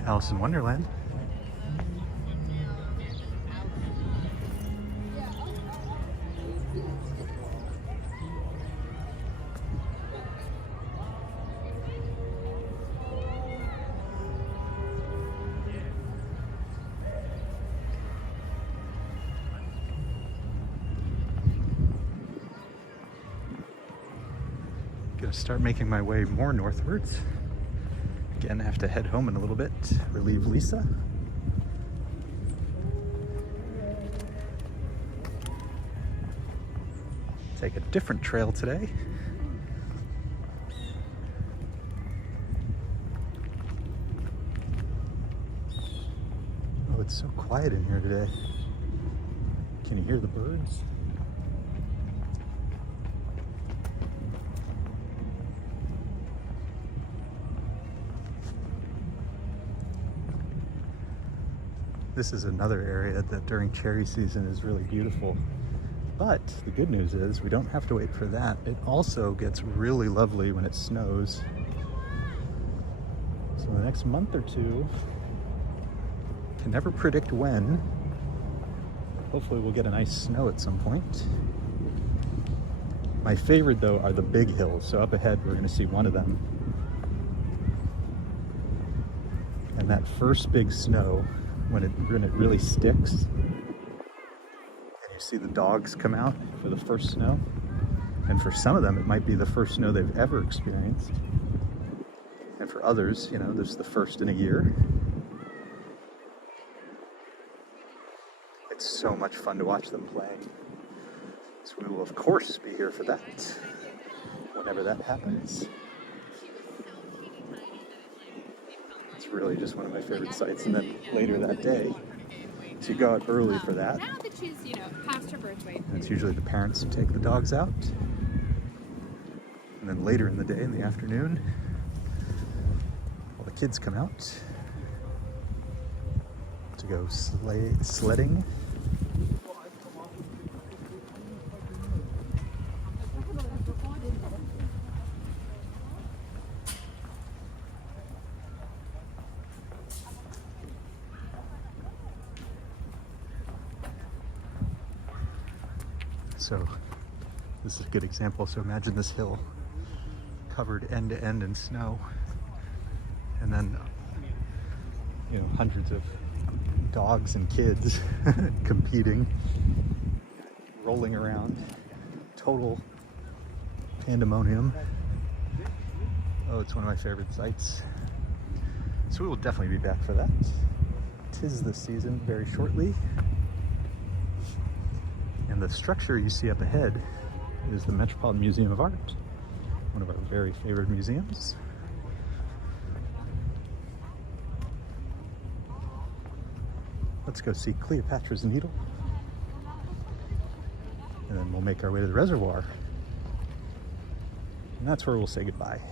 Alice in Wonderland. Gonna start making my way more northwards. Again, I have to head home in a little bit, relieve Lisa. Take a different trail today. Oh, it's so quiet in here today. Can you hear the birds? This is another area that during cherry season is really beautiful. But the good news is we don't have to wait for that. It also gets really lovely when it snows. So the next month or two, can never predict when. Hopefully we'll get a nice snow at some point. My favorite though are the big hills. So up ahead we're gonna see one of them. And that first big snow, when it really sticks, and you see the dogs come out for the first snow, and for some of them it might be the first snow they've ever experienced, and for others, you know, this is the first in a year. It's so much fun to watch them play. So we will of course be here for that whenever that happens. Really just one of my favorite sights. And then later that day, so you go out early for that. Now that she's, you know, past her birth weight. And it's usually the parents who take the dogs out. And then later in the day, in the afternoon, all the kids come out to go sledding. So this is a good example. So imagine this hill covered end to end in snow, and then, you know, hundreds of dogs and kids competing, rolling around, total pandemonium. Oh, it's one of my favorite sights. So we will definitely be back for that. 'Tis the season very shortly. And the structure you see up ahead is the Metropolitan Museum of Art, one of our very favorite museums. Let's go see Cleopatra's Needle. And then we'll make our way to the reservoir. And that's where we'll say goodbye.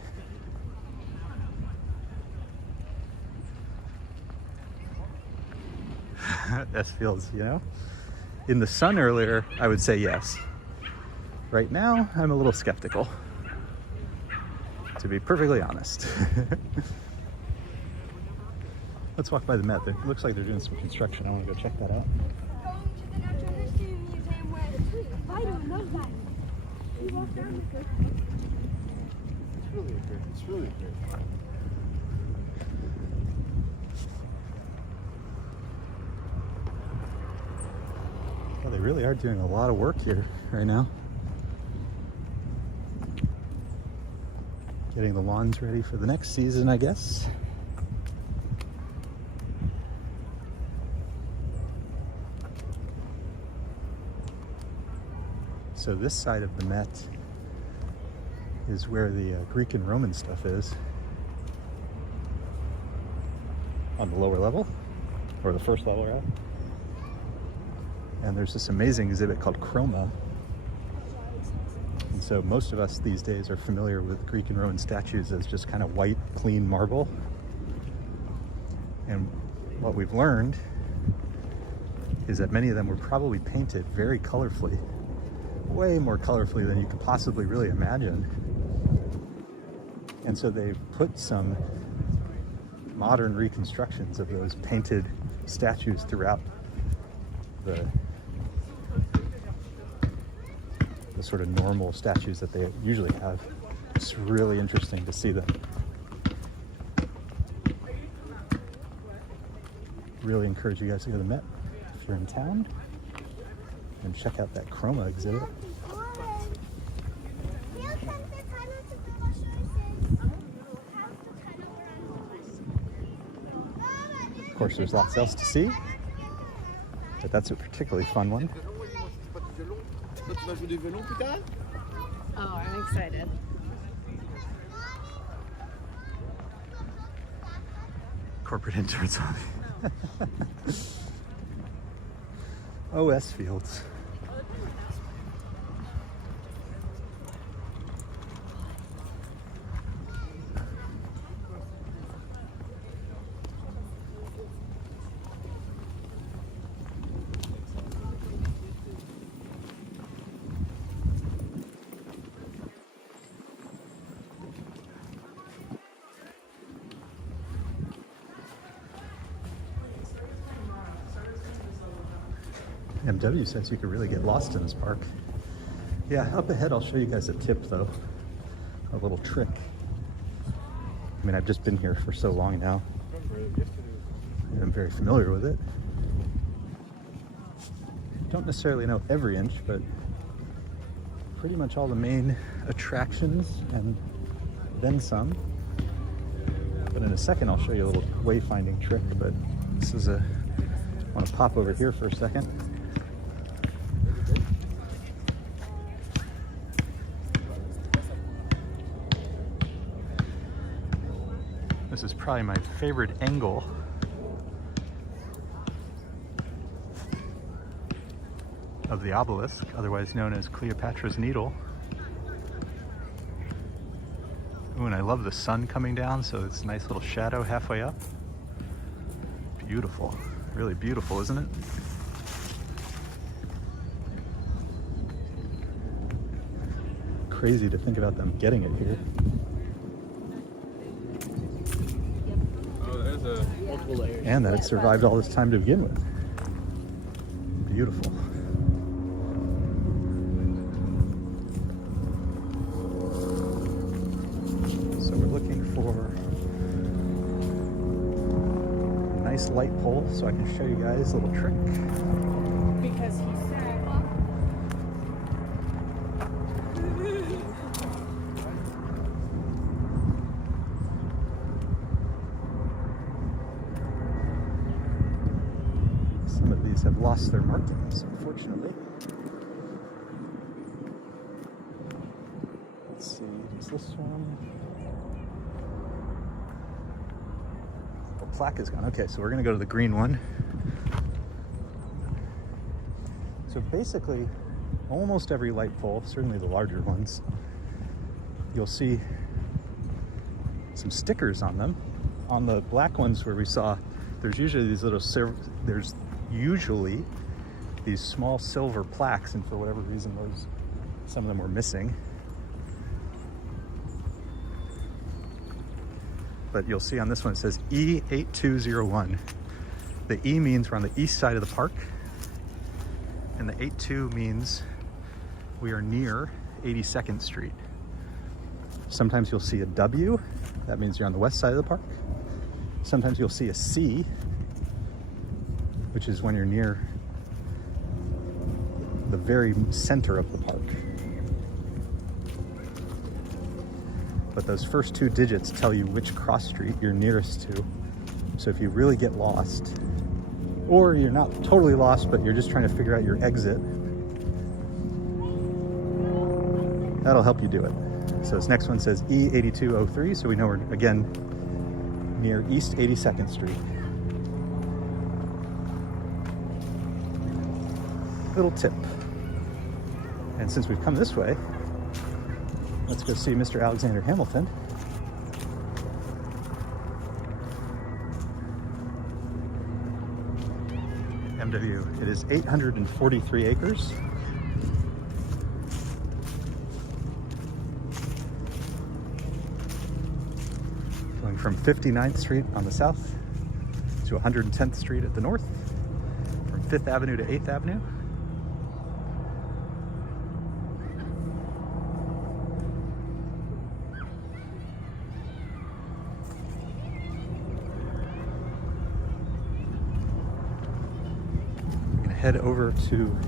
This feels, you know? In the sun earlier, I would say yes. Right now, I'm a little skeptical, to be perfectly honest. Let's walk by the Met. It looks like they're doing some construction. I want to go check that out. Going to the Natural History Museum where I don't know that. It's really great. Well, they really are doing a lot of work here right now. Getting the lawns ready for the next season, I guess. So this side of the Met is where the Greek and Roman stuff is. On the lower level, or the first level, right? And there's this amazing exhibit called Chroma. And so most of us these days are familiar with Greek and Roman statues as just kind of white, clean marble. And what we've learned is that many of them were probably painted very colorfully, way more colorfully than you could possibly really imagine. And so they've put some modern reconstructions of those painted statues throughout the sort of normal statues that they usually have. It's really interesting to see them. Really encourage you guys to go to the Met if you're in town and check out that Chroma exhibit. Of course, there's lots else to see, but that's a particularly fun one. Oh, I'm excited. Corporate interns on OS Fields. MW says you could really get lost in this park. Yeah, up ahead I'll show you guys a tip though, a little trick. I mean, I've just been here for so long now, and I'm very familiar with it. Don't necessarily know every inch, but pretty much all the main attractions and then some. But in a second I'll show you a little wayfinding trick, but this is I want to pop over here for a second. This is probably my favorite angle of the obelisk, otherwise known as Cleopatra's Needle. Ooh, and I love the sun coming down, so it's a nice little shadow halfway up. Beautiful, really beautiful, isn't it? Crazy to think about them getting it here. Multiple layers. And that it survived all this time to begin with. Beautiful. So we're looking for a nice light pole so I can show you guys a little trick. Because he said. Some of these have lost their markings, unfortunately. Let's see, is this one? The plaque is gone. Okay, so we're gonna go to the green one. So basically, almost every light pole, certainly the larger ones, you'll see some stickers on them. On the black ones where we saw, there's usually these little there's usually these small silver plaques, and for whatever reason some of them were missing. But you'll see on this one it says E8201. The E means we're on the east side of the park, and the 82 means we are near 82nd Street. Sometimes you'll see a W, that means you're on the west side of the park. Sometimes you'll see a C, which is when you're near the very center of the park. But those first two digits tell you which cross street you're nearest to. So if you really get lost, or you're not totally lost, but you're just trying to figure out your exit, that'll help you do it. So this next one says E8203, so we know we're, again, near East 82nd Street. Little tip. And since we've come this way, let's go see Mr. Alexander Hamilton. MW, it is 843 acres. Going from 59th Street on the south to 110th Street at the north, from 5th Avenue to 8th Avenue. Head over to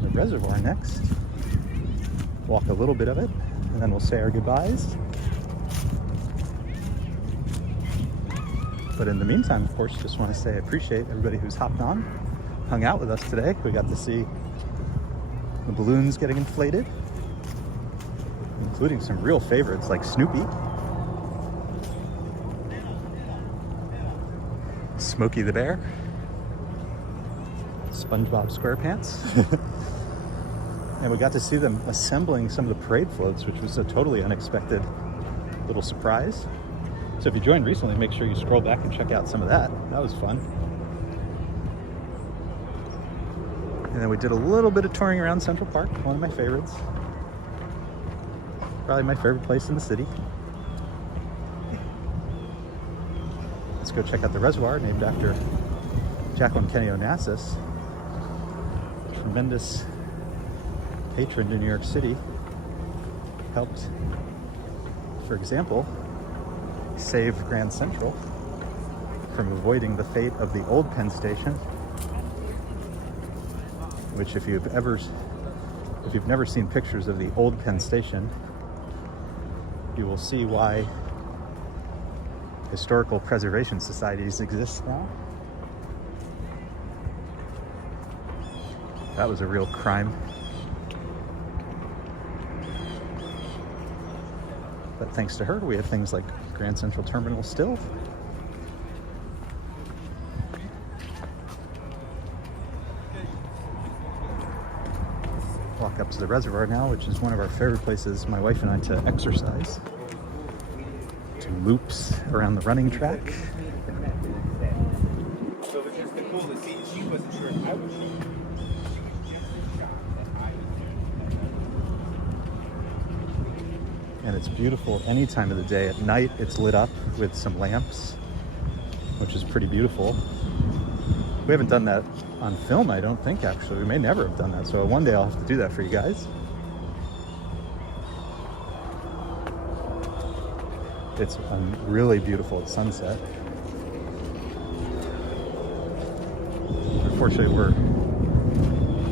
the reservoir next, walk a little bit of it, and then we'll say our goodbyes. But in the meantime, of course, just want to say I appreciate everybody who's hopped on, hung out with us today. We got to see the balloons getting inflated, including some real favorites like Snoopy, Smokey the Bear, SpongeBob SquarePants. And we got to see them assembling some of the parade floats, which was a totally unexpected little surprise. So if you joined recently, make sure you scroll back and check out some of that. That was fun. And then we did a little bit of touring around Central Park, one of my favorites. Probably my favorite place in the city. Let's go check out the reservoir, named after Jacqueline Kenny Onassis, tremendous patron to New York City. Helped, for example, save Grand Central from avoiding the fate of the old Penn Station, which if you've never seen pictures of the old Penn Station, you will see why historical preservation societies exist now. That was a real crime. But thanks to her, we have things like Grand Central Terminal still. Walk up to the reservoir now, which is one of our favorite places, my wife and I, to exercise. Do loops around the running track. So it was just cool to see. She wasn't sure if I was sure. And it's beautiful any time of the day. At night, it's lit up with some lamps, which is pretty beautiful. We haven't done that on film, I don't think, actually. We may never have done that, so one day I'll have to do that for you guys. It's really beautiful at sunset. Unfortunately, we're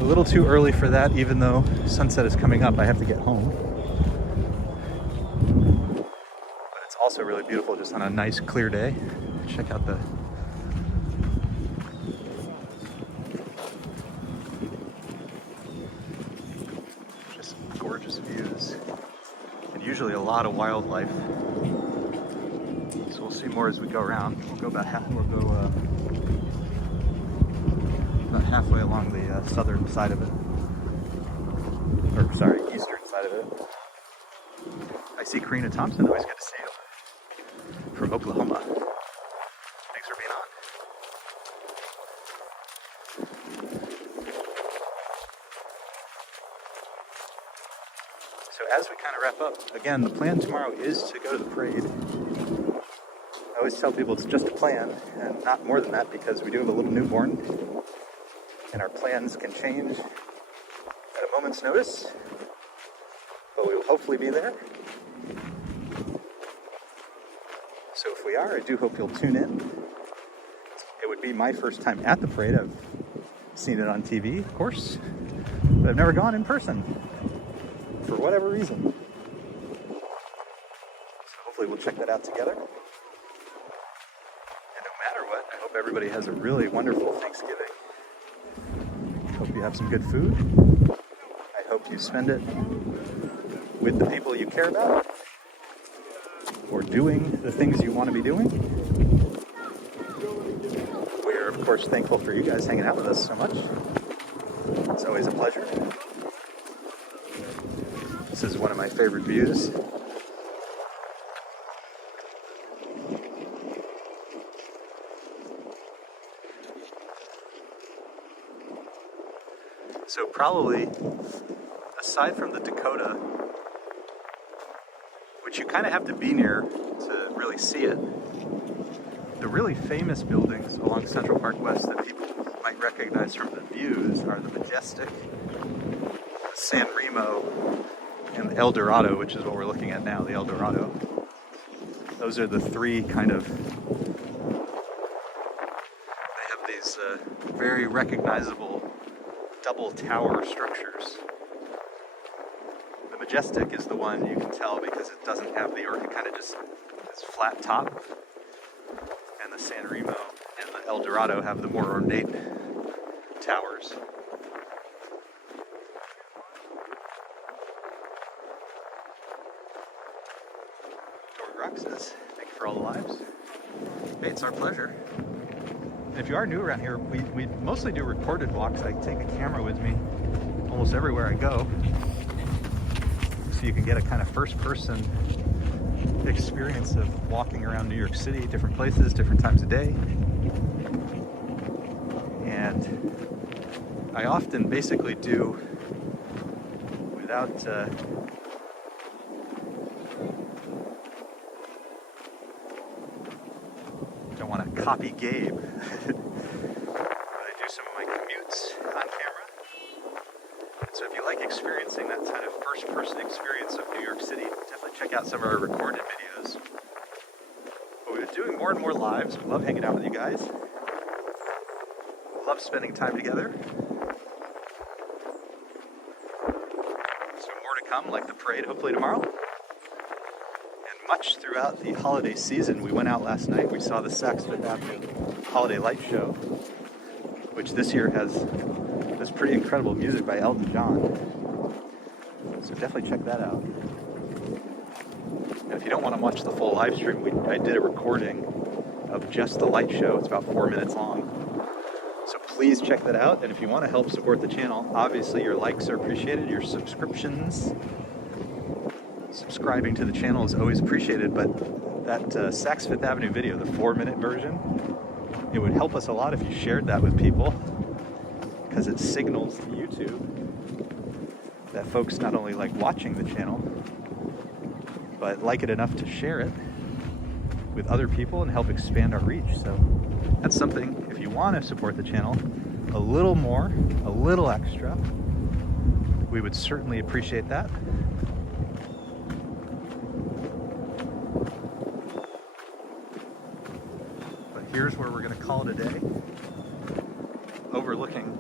a little too early for that, even though sunset is coming up. I have to get home. Also really beautiful just on a nice clear day. Check out the just gorgeous views, and usually a lot of wildlife. So we'll see more as we go around. We'll go about halfway along the southern side of it, or sorry, eastern side of it. I see Karina Thompson. Always good to see you. From Oklahoma. Thanks for being on. So as we kind of wrap up, again, the plan tomorrow is to go to the parade. I always tell people it's just a plan and not more than that, because we do have a little newborn and our plans can change at a moment's notice. hopefully be there. So if we are, I do hope you'll tune in. It would be my first time at the parade. I've seen it on TV, of course, but I've never gone in person for whatever reason. So hopefully we'll check that out together. And no matter what, I hope everybody has a really wonderful Thanksgiving. Hope you have some good food. I hope you spend it with the people you care about, or doing the things you want to be doing. We're, of course, thankful for you guys hanging out with us so much. It's always a pleasure. This is one of my favorite views. So probably, aside from the Dakota, which you kind of have to be near to really see it, the really famous buildings along Central Park West that people might recognize from the views are the Majestic, the San Remo, and the El Dorado, which is what we're looking at now, the El Dorado. Those are the three kind of, they have these very recognizable double tower structures. The Majestic is the one you can tell because it doesn't have the, or it kind of just is flat top. And the San Remo and the El Dorado have the more ornate towers. Tori Rock says, thank you for all the lives. Hey, it's our pleasure. And if you are new around here, we mostly do recorded walks. I take a camera with me almost everywhere I go, so you can get a kind of first-person experience of walking around New York City, different places, different times of day. And I often basically do, without don't want to copy Gabe. I do some of my commutes on camera. So if you like experiencing that kind of first-person experience of New York City, definitely check out some of our recorded videos. But we've been doing more and more lives. We love hanging out with you guys. We love spending time together. So more to come, like the parade, hopefully tomorrow. And much throughout the holiday season, we went out last night. We saw the Saks Fifth Avenue Holiday Light Show, which this year has this pretty incredible music by Elton John. So definitely check that out. And if you don't want to watch the full live stream, I did a recording of just the light show. It's about 4 minutes long. So please check that out. And if you want to help support the channel, obviously your likes are appreciated, your subscriptions. Subscribing to the channel is always appreciated, but that Saks Fifth Avenue video, the 4-minute version, it would help us a lot if you shared that with people, because it signals to YouTube that folks not only like watching the channel, but like it enough to share it with other people and help expand our reach. So that's something, if you want to support the channel a little more, a little extra, we would certainly appreciate that. But here's where we're going to call it a day, overlooking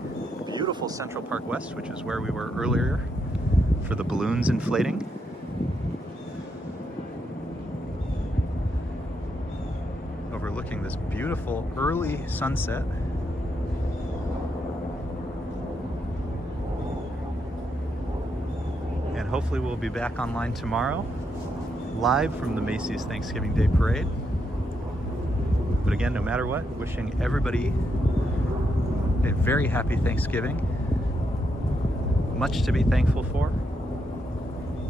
beautiful Central Park West, which is where we were earlier for the balloons inflating. Overlooking this beautiful early sunset. And hopefully we'll be back online tomorrow, live from the Macy's Thanksgiving Day Parade. But again, no matter what, wishing everybody a very happy Thanksgiving. Much to be thankful for.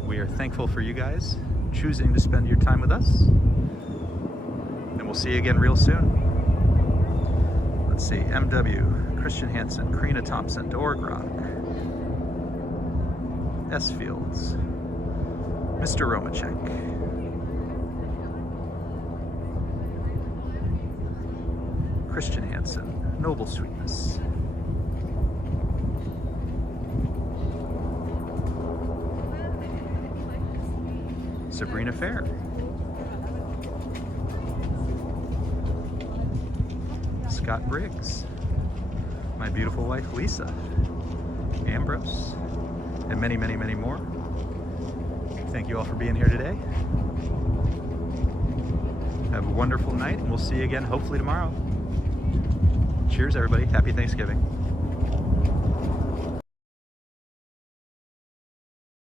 We are thankful for you guys choosing to spend your time with us. And we'll see you again real soon. Let's see, MW, Christian Hansen, Karina Thompson, Dorgrok, S. Fields, Mr. Romachek, Christian Hansen, Noble Sweetness, Sabrina Fair, Scott Briggs, my beautiful wife Lisa, Ambrose, and many, many, many more. Thank you all for being here today. Have a wonderful night, and we'll see you again hopefully tomorrow. Cheers, everybody. Happy Thanksgiving.